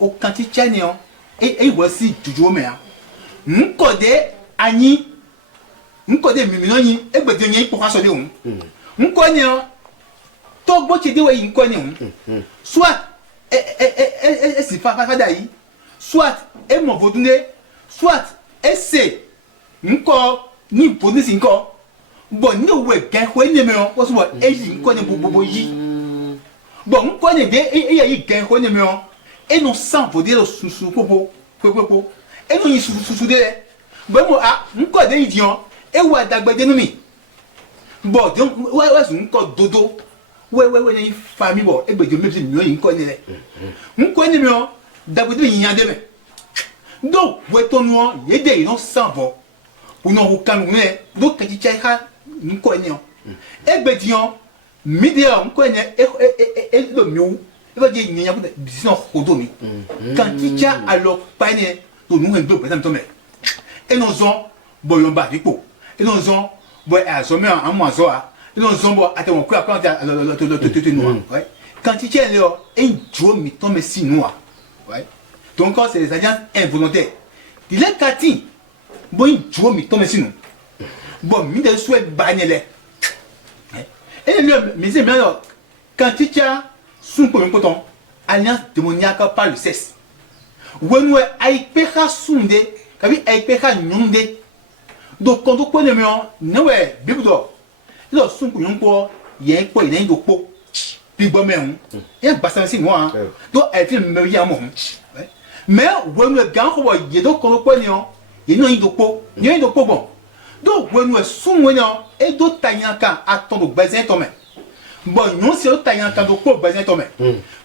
au quand tu as néon et voici toujours mais nkode ani nkode miminoni egbedo yen pour asode un nkone to gbo ti de we nkone un soit si fa dai soit et mon vodouné soit et c'est encore ni bonus encore bon ni ouais gain quoi ni mais on soit et y quoi ni bobo y bon quoi ni bien et y gain quoi ni mais on et non sans vodouné sous popo et non y sous de bon moi ah quoi des idiot et ouais d'agbader nous mi bon donc ouais encore dodo ouais ni famille bon et ben je me dis mieux y quoi ni les quoi ni mais on d'agbader y en demain donc ouais ton nom y des non sans bon ou non aucun mais donc quand tu as un cognant et ben dion midi on cognait et le mieux il va dire il y a sinon rodomi quand tu as alors panier nous un peu par exemple et nous on boyon ba dipo et nous on boy à sommet en moisoa et nous on boy à ton quoi quand le noir ouais quand tu as alors un jour mi tombe si noir ouais donc c'est les alliances involontaires il est catine bon tu mi tombe si nous bon mi de souhait bagnele et le mais c'est bien quand tu as son premier coton alliance démoniaque par le sexe when we ai peka sunde kabi ai peka nyunde donc quand on connaît mieux ne ouais bibudo lo sun ku yunko ye ko ina ndo po bi bo me hu e basa si moi donc elle fait me ya mo mais when we gan ko ye do ko ko ni on ye no ndo po ni ndo po bon donc when we sun we no e do tanyaka attendre bazin to me bon non c'est tanyaka do ko bazin to me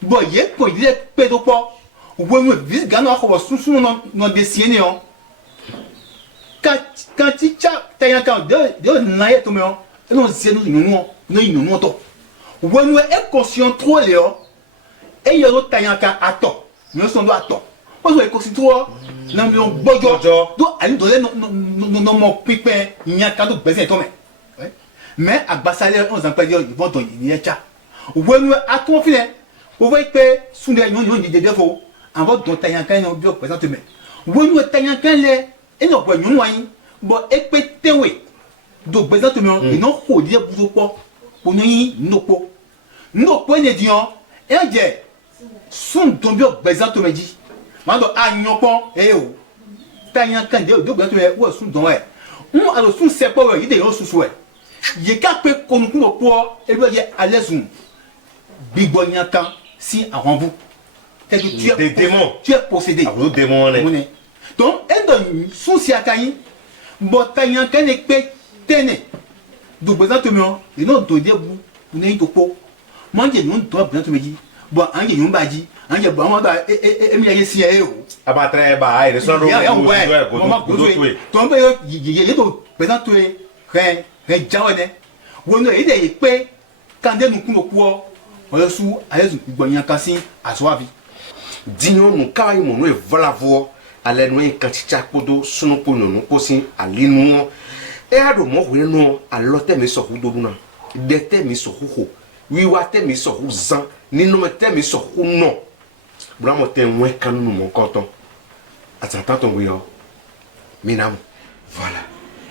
bon ye ko dire pe do po when we vis gan ko sun non dessiné on quand tu tanyaka de na ye to me on non c'est nous to when we est conscient trop léo et yo tanyaka ato nous sommes ato parce que conscient trop na mi on bojo do ali do no mo pipe nyaka do bezen to me mais agbasale on s'en dire ils vont ton yecha when we ato fine o va pe sunde nyon de defo en va don tanyaka no bio présente me when we tanyaka le e no gbo nyon wan bo e pe tewe do présente me ils non ko dire buzo po oni nopo ne dion e je sun don bio présente me di mando anyopon e o tanyaka de do présente me wo sun don e on alo sun sepo we ide yo susu e ye ka pe konukun opo e bi je alezun bigbonyaka si avant vous c'est que tu es des démons tu es possédé vous démons donc et don sun si akayin bo tanyaka ne pe tene do présente me e no do de bu ne to po manje non do présente me di bon anje yon baji anje bon ma ba e mi ye si e o abatre ba e so ro go do to be ye to présente re jawone wono e de pe kande nu kun opo o su alezu gbonyan kan sin asoavi dignon nu kai mo no e volavo ale no e kanticha kodo sunu po no ko sin alinu e ado mo we no alote mi so hudo na de te mi so huho wiwa te mi so huzan nínú me te mi so huno bra mo te nwe kanu mo konton atata ton we yo minam voilà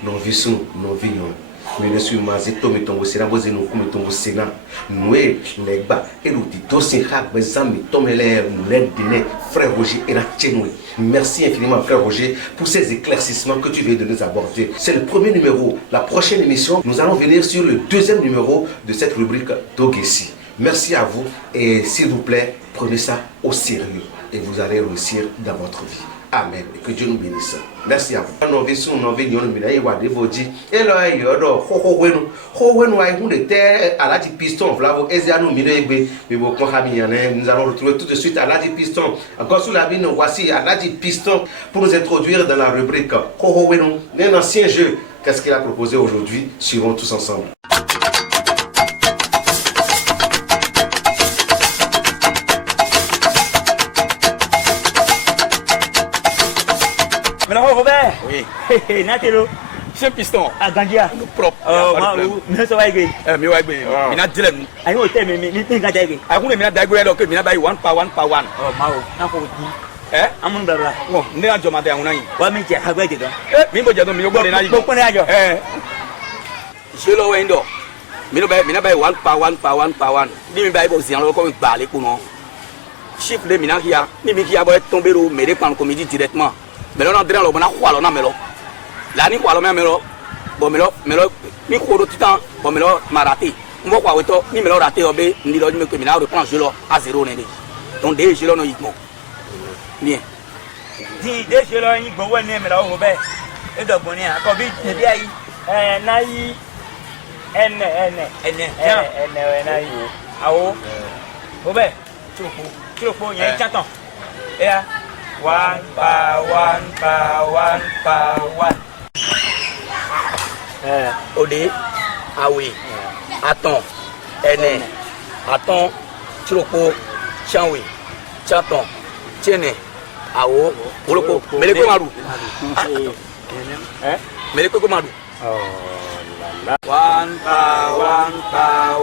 non visu non vignon mais ne suis pas zito mi ton sera bozi no ku mi ton sena noé legba et le tito sin hak bezam mi tomele mule dine frère Roger et la chenwe. Merci infiniment frère Roger pour ces éclaircissements que tu viens de nous aborder. C'est le premier numéro. La prochaine émission, nous allons venir sur le deuxième numéro de cette rubrique Togessi. Merci à vous et s'il vous plaît, prenez ça au sérieux et vous allez réussir dans votre vie. Amen. Et que Dieu nous bénisse. Merci à vous. On vit sur nos vies, on vit wa devoji. Et là, il y a do ho wenu ay hunde te alati piston vlavo ezianu mirebe mais bon quand nous allons retrouver tout de suite alati piston. Encore sous la bine voici alati piston pour nous introduire dans la rubrique ho wenu, un ancien jeu. Qu'est-ce qu'il a proposé aujourd'hui? Suivons tous ensemble. Robert. Oui. Natelo. C'est piston. À Gandia. Propre. Mais ça va aider. Mais ouais, mais na dilem. Ayi o te mi ga dai. A kun mi na dai go do ke mi na bai 1 per 1 per 1. Oh ma o. Na ko di. Amun bla bla. Oh, ne a joma dai unan yi. Wa mi je hagwe de do. Mi bo je do mi yo go de na yi. Bo ko ne ajo. Je lo we ndo. Mi na bai 1 per 1 per 1 per 1. Di mi bai bo si an lo ko mi gba le ku no. chiffre de Minakia, Mimikia va tomber au mérite par comédie directement. Mais là, on a dit, on a quoi, on a melo. Là, ni quoi, on a melo. Bon, melo, ni quoi, tout le temps, bon, melo, m'a raté. On va quoi, ni melo raté, obé, ni l'autre, mais que Mina reprend jeu à 0. Donc, des jeux, non, ils vont. Bien. Dis, des jeux, ils vont, mais là, on va. Et donc, on est à Covid, et bien, naï, N. Awo, Robert, tu le prends, il y a un chaton. Et là, one par one. Odé, Awe, Attends, N. Attends, tu le prends, Chanwe, Chaton, Tiene, Awo, Oloko, mais les comarou. Mais les comarou. One par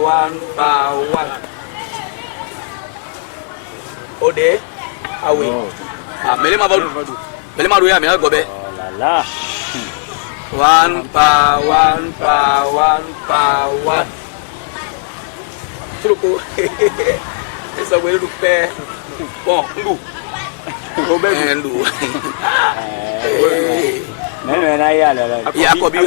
one. Ode, ah oui. Ah, mais les mavalou. Mais les mavalou, mais les gobé. Oh là là. One par one. Truco. Essa coisa do pé. Bom, Ndu. Robert Ndu. Mais là, il y a là. Il y a Kobi.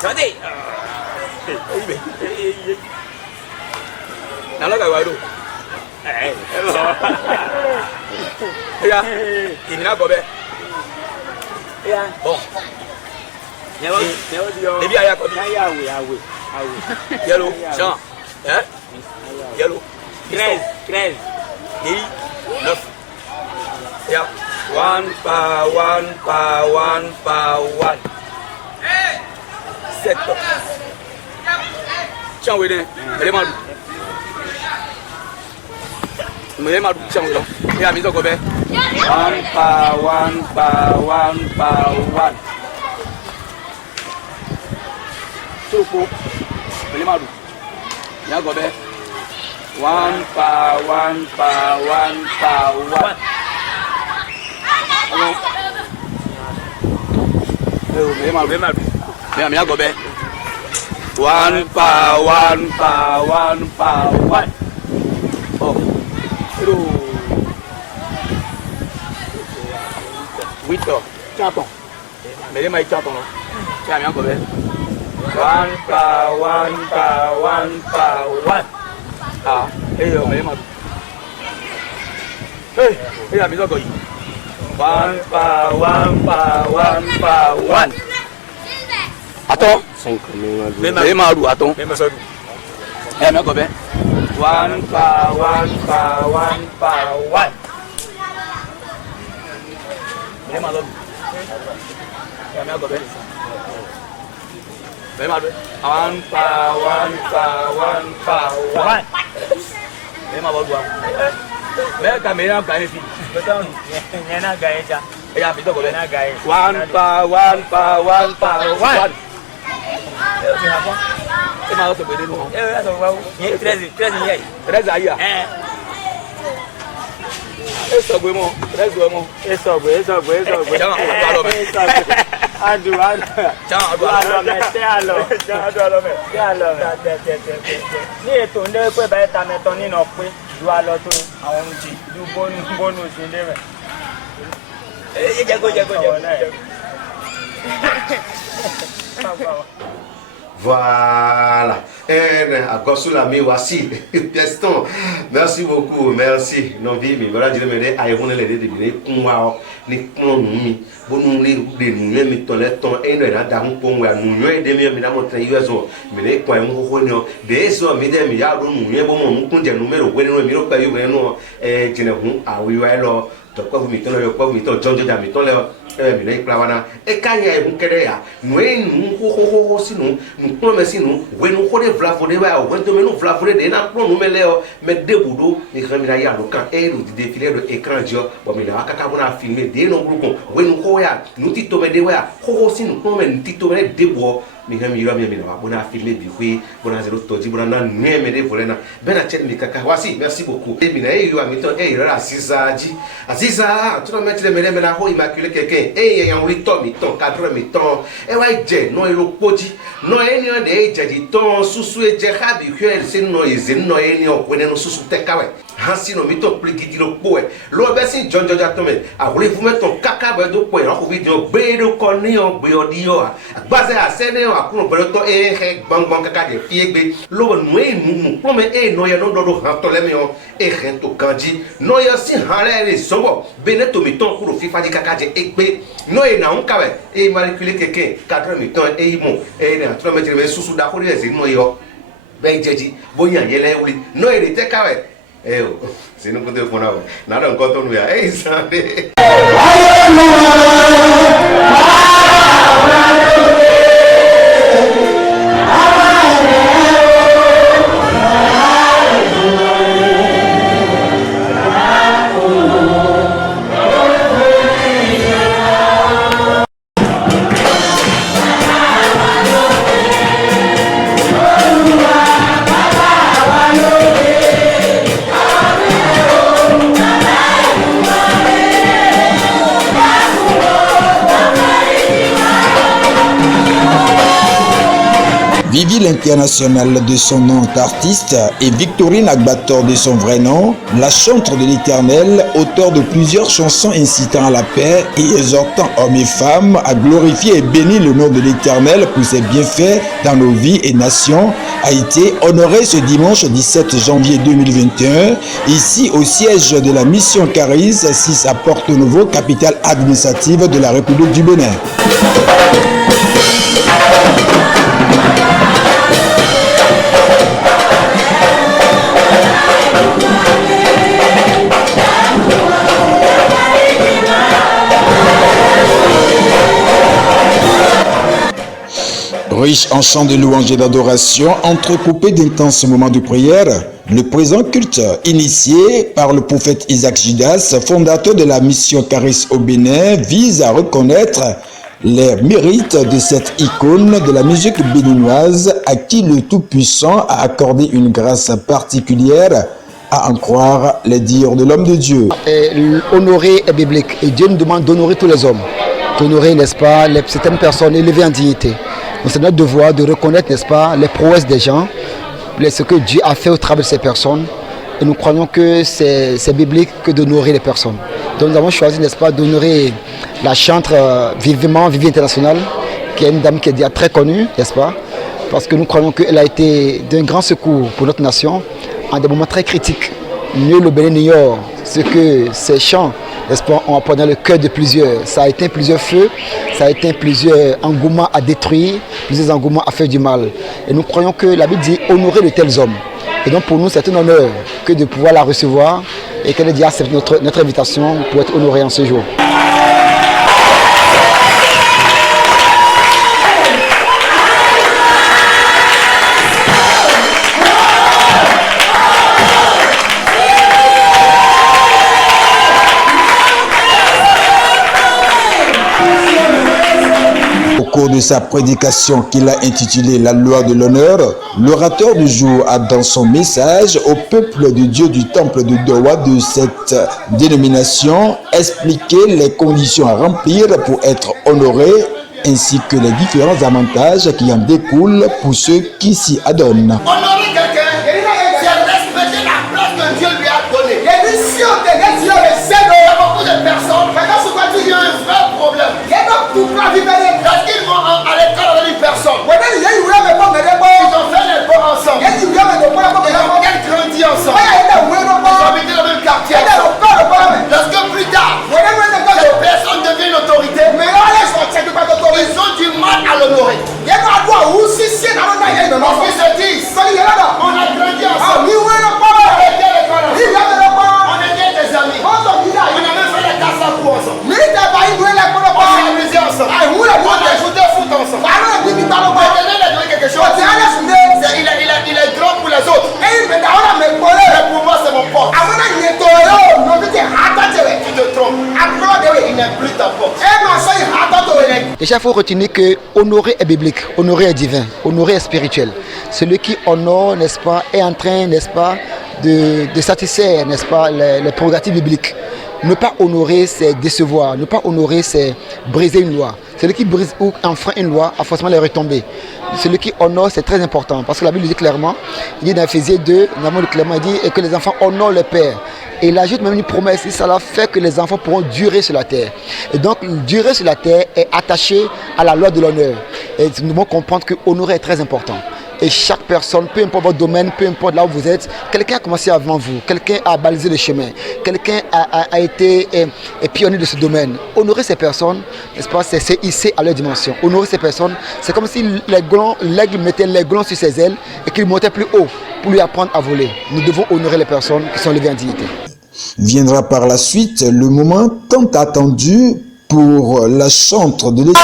Jadi. Nalo kau baru. Ya, ini nak gobe. Ya. Bon. Nyawa dia. Debi ayah Kobi. Awe. Yellow, Jean. Yellow. 13. Ni 9. Ya. One par one. 7. Jean Wede, Melema Jean Wede. Ya miso gobe. One par one. Tupo. Melema du. Ya gobe. One par one. Melema du. Ya gobe. One par one. Oh. Hello. 8 heures. Chaton. Mais les maïs chaton. Tiens, bien gobe. One par one. Ah, mais les maïs. Hey, la maison goyi. One par one. Attends. 5 Mais Marou, attends. Eh, mais gobe. One par one. Mais Marou. Eh, mais gobe. Mais Marou. One par one. Mais Marou. Mais caméra gagne fi. Betul. Nyana gaya ja. Ya, betul gobe. Nyana gaya. One par one. E ma so gbede nu. Eh, so wa. Ni 13 ni. 13 ayi a. E so gbe mo, 13 mo. E so gbe. Jama, adu alo me. Adu. Jama, adu alo me. Te alo me. Ní ètò ndé pé bá ta meton ni no pé du alo to àwọn nji du bonu si ndé me. E je go. Voilà. Agosulami Wassi. Piston. Merci beaucoup. Merci. Non vie, mais voilà, je me dis, aïe, on est les deux pour ni nous bon les nous ton et nous là dans pour moi nous des mieux mais dans notre yeso mais les points on des so mais des milliards nous bon nous compte numéro ouais nous miro pas yo nous je ne vous ah oui ouais là donc quoi vous mettez le quoi vous mettez John John mettez le mais plawana et quand il y a un kéréa nous ho si nous promets si nous ouais nous connaît vlafodé ouais ouais de nous vlafodé des na plan nous mais des boudo ni camera ya donc quand et nous défiler de écran dio bon mais là kaka on a filmé des non groupe ouais nous koya nous tito me de ouais ho si nous promets tito me de bois mi ga mi yiro mi na bona filé bi hui bona zero toji bona na neme de volena bena chen mi kaka wasi merci beaucoup e mi na e yo mi to e ra Aziza tu no mettre le mele na ho immaculé quelqu'un e yan wi to mi ton cadre mi ton e wa je no ilo poji no e ni de e je ton susu e je ha bi hwe se no e ze no e ni o kwene no susu te kawe hansi no mi to pliki di lo po e lo be si jonjo ja to me a wole vous mettre ton kaka be do po e ko video gbe do ko ni o gbe odi o agbaze asene o akuno be to e he gbangban kaka de fie gbe lo no e nu pro me e no ye no do han to le mi o e hen to kanji no ye si han le sobo bene to mi ton kuro fifa di kaka je egbe no e na un kawe e manipuler quelqu'un 4 mi ton e mo e na to mettre be susu da ko le se no yo ben jeji bonya yele wuli no e te kawe c'est nous côté fona na don ko to nu ya sande Vivi l'international de son nom d'artiste et Victorine Agbator de son vrai nom, la chantre de l'Éternel, auteur de plusieurs chansons incitant à la paix et exhortant hommes et femmes à glorifier et bénir le nom de l'Éternel pour ses bienfaits dans nos vies et nations, a été honorée ce dimanche 17 janvier 2021, ici au siège de la mission Caris, 6 à Porto Novo, capitale administrative de la République du Bénin. Riche en chants de louange et d'adoration, entrecoupé d'intenses moments de prière, le présent culte, initié par le prophète Isaac Judas, fondateur de la mission Caris au Bénin, vise à reconnaître les mérites de cette icône de la musique béninoise à qui le Tout-Puissant a accordé une grâce particulière, à en croire les dires de l'homme de Dieu. Honorer est biblique et Dieu nous demande d'honorer tous les hommes, d'honorer, n'est-ce pas, certaines personnes élevées en dignité. Donc c'est notre devoir de reconnaître, n'est-ce pas, les prouesses des gens, ce que Dieu a fait au travers de ces personnes. Et nous croyons que c'est biblique que d'honorer les personnes. Donc nous avons choisi, n'est-ce pas, d'honorer la chantre Vivi International, qui est une dame qui est déjà très connue, n'est-ce pas, parce que nous croyons qu'elle a été d'un grand secours pour notre nation en des moments très critiques. Nul le Bénin n'ignore ce que ces chants, n'est-ce pas, ont apporté dans le cœur de plusieurs. Ça a été plusieurs feux, ça a été plusieurs engouements à détruire, plusieurs engouements à faire du mal. Et nous croyons que la Bible dit honorer de tels hommes. Et donc pour nous, c'est un honneur que de pouvoir la recevoir et qu'elle ait dit accepté notre invitation pour être honorée en ce jour. Au cours de sa prédication qu'il a intitulée La loi de l'honneur, l'orateur du jour a dans son message au peuple de Dieu du temple de Dowa de cette dénomination expliqué les conditions à remplir pour être honoré ainsi que les différents avantages qui en découlent pour ceux qui s'y adonnent. Honorer quelqu'un, c'est respecter la place que Dieu lui a donnée. Il y a des sions, il y a beaucoup de personnes. Maintenant, ce qu'on dit, il y a un vrai problème. Il y a tout plein de parce qu'ils vont à l'école avec une personne. Ils ont fait les bons ensemble. Ils ont grandi ensemble. Ils ont habité dans le même quartier ensemble. Lorsque plus tard, cette personne devient une autorité, ils ont du mal à l'honorer. Parce qu'ils se disent, on a grandi ensemble. On était des amis. On a même fait les casse-à-coups ensemble. On s'est amusé ensemble. On a joué au foot ensemble. Maintenant, il a donné quelque chose. Il est grand pour les autres. Mais pour moi, c'est mon pote. Tu te trompes. Il n'est plus ta pote. Il est Déjà, il faut retenir que honorer est biblique, honorer est divin, honorer est spirituel. Celui qui honore, n'est-ce pas, est en train, n'est-ce pas, de satisfaire, n'est-ce pas, les prérogatives bibliques. Ne pas honorer, c'est décevoir. Ne pas honorer, c'est briser une loi. Celui qui brise ou enfreint une loi a forcément les retombées. Celui qui honore, c'est très important. Parce que la Bible dit clairement, il dit dans Ephésiens 2, il dit que les enfants honorent le Père. Et il ajoute même une promesse, et ça fait que les enfants pourront durer sur la terre. Et donc, durer sur la terre est attaché à la loi de l'honneur. Et nous devons comprendre que honorer est très important. Et chaque personne, peu importe votre domaine, peu importe là où vous êtes, quelqu'un a commencé avant vous, quelqu'un a balisé le chemin, quelqu'un a été pionnier de ce domaine. Honorer ces personnes, n'est-ce pas, c'est hisser à leur dimension. Honorer ces personnes, c'est comme si l'aigle mettait les glons sur ses ailes et qu'il montait plus haut pour lui apprendre à voler. Nous devons honorer les personnes qui sont levées en dignité. Viendra par la suite le moment tant attendu pour la chantre de l'État.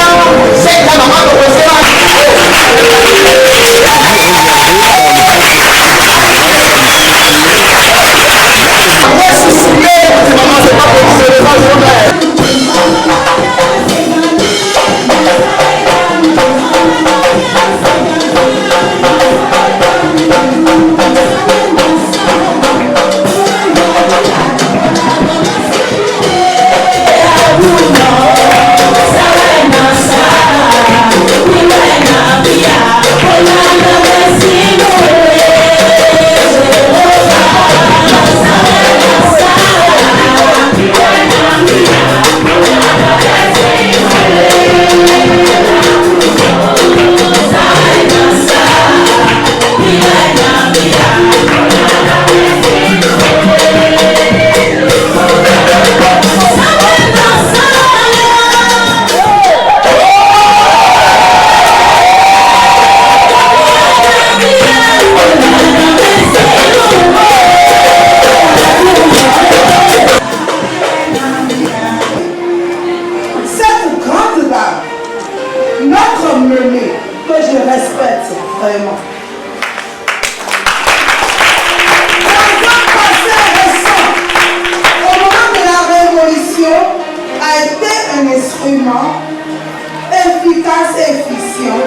efficace et efficient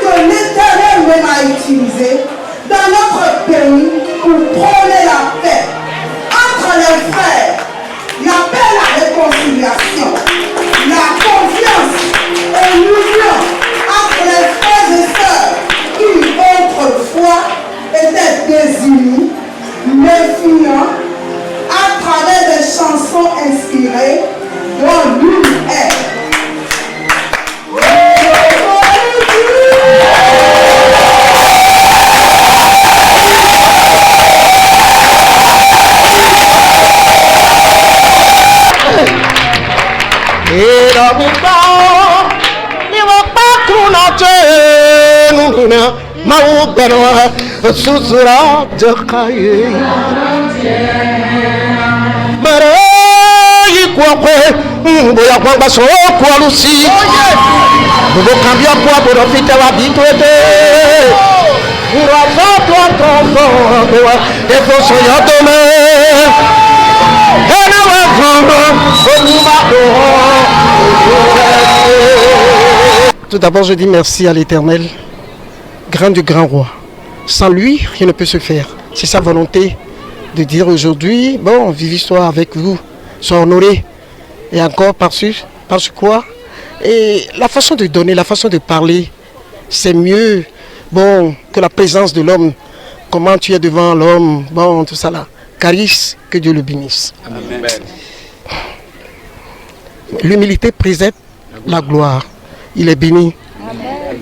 que l'Éternel même a utilisé dans notre pays pour prôner la paix entre les frères, la paix et la réconciliation, la confiance et l'union entre les frères et sœurs qui autrefois étaient désunis, méfiants, à travers des chansons inspirées dont l'une est. Susura jakaye Mara yikwape Boya kwamba so kwa lusi Bobo kambia kwa borofite wa bitwete Urafa kwa tombo Boa efo soyotome Hena wafama Tout d'abord, je dis merci à l'Éternel, grand du grand roi. Sans lui, rien ne peut se faire. C'est sa volonté de dire aujourd'hui, bon, vive soit avec vous, sois honoré. Et encore parce quoi? Et la façon de donner, la façon de parler, c'est mieux, bon, que la présence de l'homme. Comment tu es devant l'homme, bon, tout ça là. Caris, que Dieu le bénisse. Amen. L'humilité précède la gloire. Il est béni. Amen.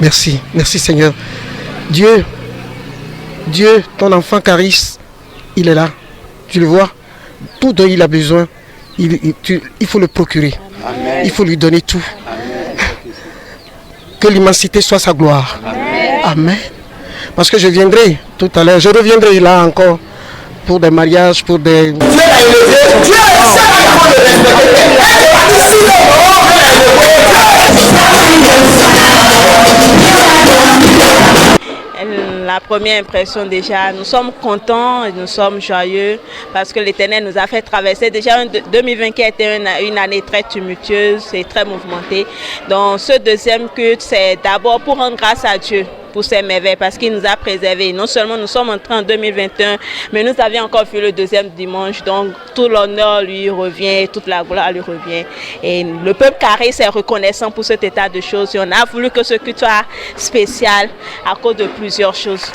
Merci, merci Seigneur. Dieu, ton enfant Caris, il est là. Tu le vois, tout dont il a besoin, il faut le procurer. Amen. Il faut lui donner tout. Amen. Que l'immensité soit sa gloire. Amen. Amen. Parce que je viendrai tout à l'heure, je reviendrai là encore pour des mariages, pour des... Dieu l'a élevé, Dieu est seul à le respecter. La la première impression déjà, nous sommes contents et nous sommes joyeux parce que l'Éternel nous a fait traverser déjà 2020 qui a été une année très tumultueuse et très mouvementée. Donc ce deuxième culte, c'est d'abord pour rendre grâce à Dieu pour ces merveilles parce qu'il nous a préservés. Non seulement nous sommes entrés en 2021, mais nous avions encore fait le deuxième dimanche. Donc tout l'honneur lui revient, toute la gloire lui revient. Et le peuple carré est reconnaissant pour cet état de choses. Et on a voulu que ce culte soit spécial à cause de plusieurs choses,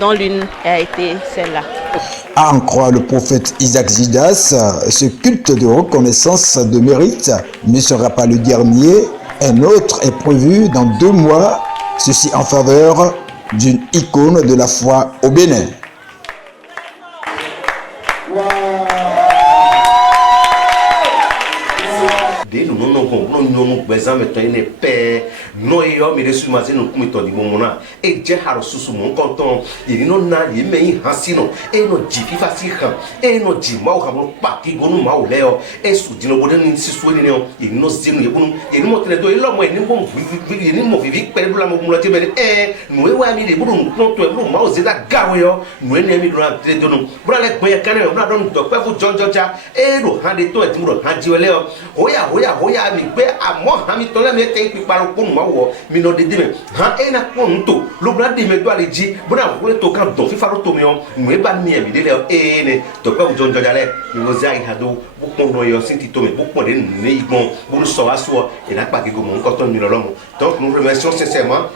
dont l'une a été celle-là. À en croire le prophète Isaac Zidas, ce culte de reconnaissance de mérite ne sera pas le dernier. Un autre est prévu dans 2 mois. Ceci en faveur d'une icône de la foi au Bénin. No yo mi resu ma zeno kumito di momona e je haro susu mon konton yiri no na ye meyin hasino e no ji fifa si han e no ji ma o hamo pa ki gonu ma o leo e su dino boden ni sisu ni no yiri no zenu ye bunu yiri mo tele do ilo mo ni mo vivi ni mo vivi pere bula mo mulo tebe no e wa mi de bunu no to e bunu ma o zeda gawo yo no e ni mi do na tele do no bura le gbe kan e bura don do pe fu jojoja e ro han de to e ti mo ro han ji wele o hoya mi gbe amo ha mi to le me te piparo ko mo wo mi no de dime ha e na ko nto lo bra de me do ale ji bona wo to kan do fifa ro to mi on no e ba mi e mi de le e ne to pe fu jojoja le mi wo zai hado bu pon no yo sin ti to me bu pon de ne igbon bu so aso e na pa ke go mo nko to mi lo lomo donc nous remercions sincèrement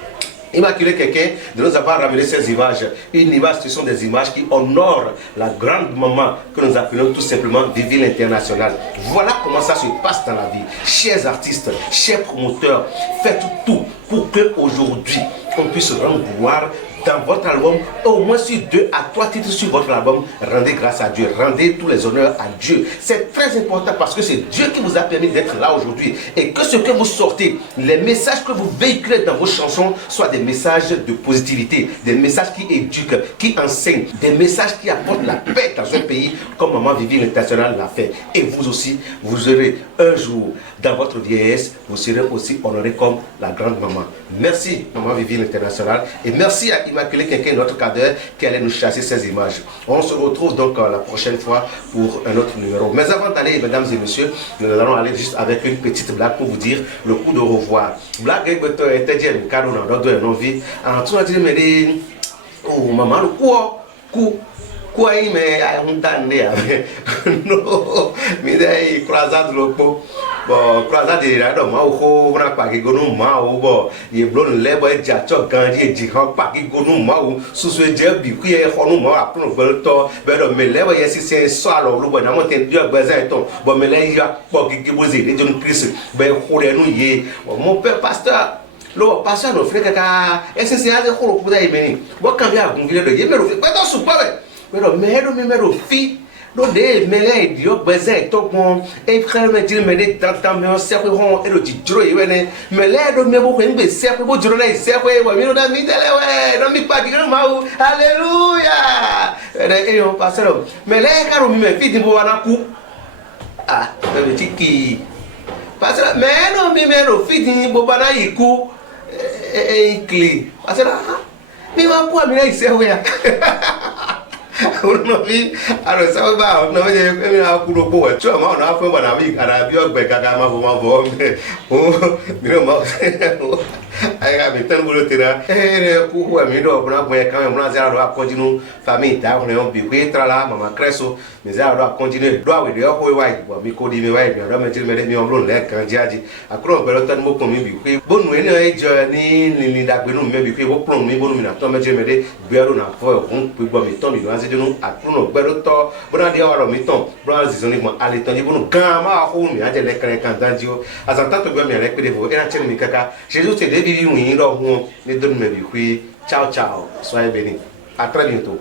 Immaculée Quelqu'un de nous avoir ramené ces images. Une image, ce sont des images qui honorent la grande maman que nous appelons tout simplement Vivi l'International. Voilà comment ça se passe dans la vie. Chers artistes, chers promoteurs, faites tout pour que aujourd'hui on puisse rendre gloire dans votre album, au moins sur 2 à 3 titres sur votre album. Rendez grâce à Dieu, rendez tous les honneurs à Dieu. C'est très important parce que c'est Dieu qui vous a permis d'être là aujourd'hui. Et que ce que vous sortez, les messages que vous véhiculez dans vos chansons soient des messages de positivité, des messages qui éduquent, qui enseignent, des messages qui apportent la paix dans un pays comme Maman Vivi l'International l'a fait. Et vous aussi, vous aurez un jour, dans votre vieillesse, vous serez aussi honoré comme la grande maman. Merci Maman Vivi l'International et merci à Immaculée Quelqu'un, notre cadre, qui allait nous chasser ces images. On se retrouve donc la prochaine fois pour un autre numéro. Mais avant d'aller, mesdames et messieurs, nous allons aller juste avec une petite blague pour vous dire le coup de revoir. Blague était dit un cadeau dans d'autres envies. En tout cas, me dit, oh maman, le coup. Quoi il mais on tendait non mais des croisades loco bon croisade de là donc on a pas qui gonu ma o bon il blon le boy ja cho gandi ji han pa ki gonu ma o susu je bi ku e ho no ma apun bel to be do me le boy si se so alo lu boy na mo ten dio gbeza to bon me le ya po ki bozi de jon Christ be ho re nu ye mon père pasteur lo pasteur no frère ka essentiel de ho ku da imeni bo kan bi agun gile do ye me ro fe to su pa be pero mero fi lo de mele dio beze to pon e frère me dire me de tant me on serve ron e lo di juro e wene mele do me bo ko ngbe serve bo juro na serve e bo mi no da mi tele we no mi pa di no ma o alléluia e on passer mele ka ro mi me fi di bo wana ku ah be tiki passer me no mi me ro fi di bo bana iku e clé passer mi ma ku mi na serve ya no vi alo sa ba no je mi na ku ro bo e so ma na fa ba na mi ara bi ogbe gaga ma bo o mi no ma ai ga mi tan bolo tira re ku wa mi do na bo e kan mo na za ro akojinu famille ta ho on bi ku tra la mama creso mi za ro akojinu do awe de ho wa bo mi ko di mi wa bi do me ti me de mi on lo le kan jaji akro pe lo tan mo ko mi bi ku bonu e e jo ni dagbe nu me bi ku bo plon mi bonu mi na to me je me de bi ro na fo on pe gbo mi ton mi wa dinu akuno gbero to bona dia waro mi ton bro zizoni mo ale ton ibunu gan ma ho mi aje le kren kan danjo azanta to gbe mi re pe de vo era chen mi kaka Jesus te de vivi un ro hu ni don me bi hui ciao soyez bénis à très bientôt.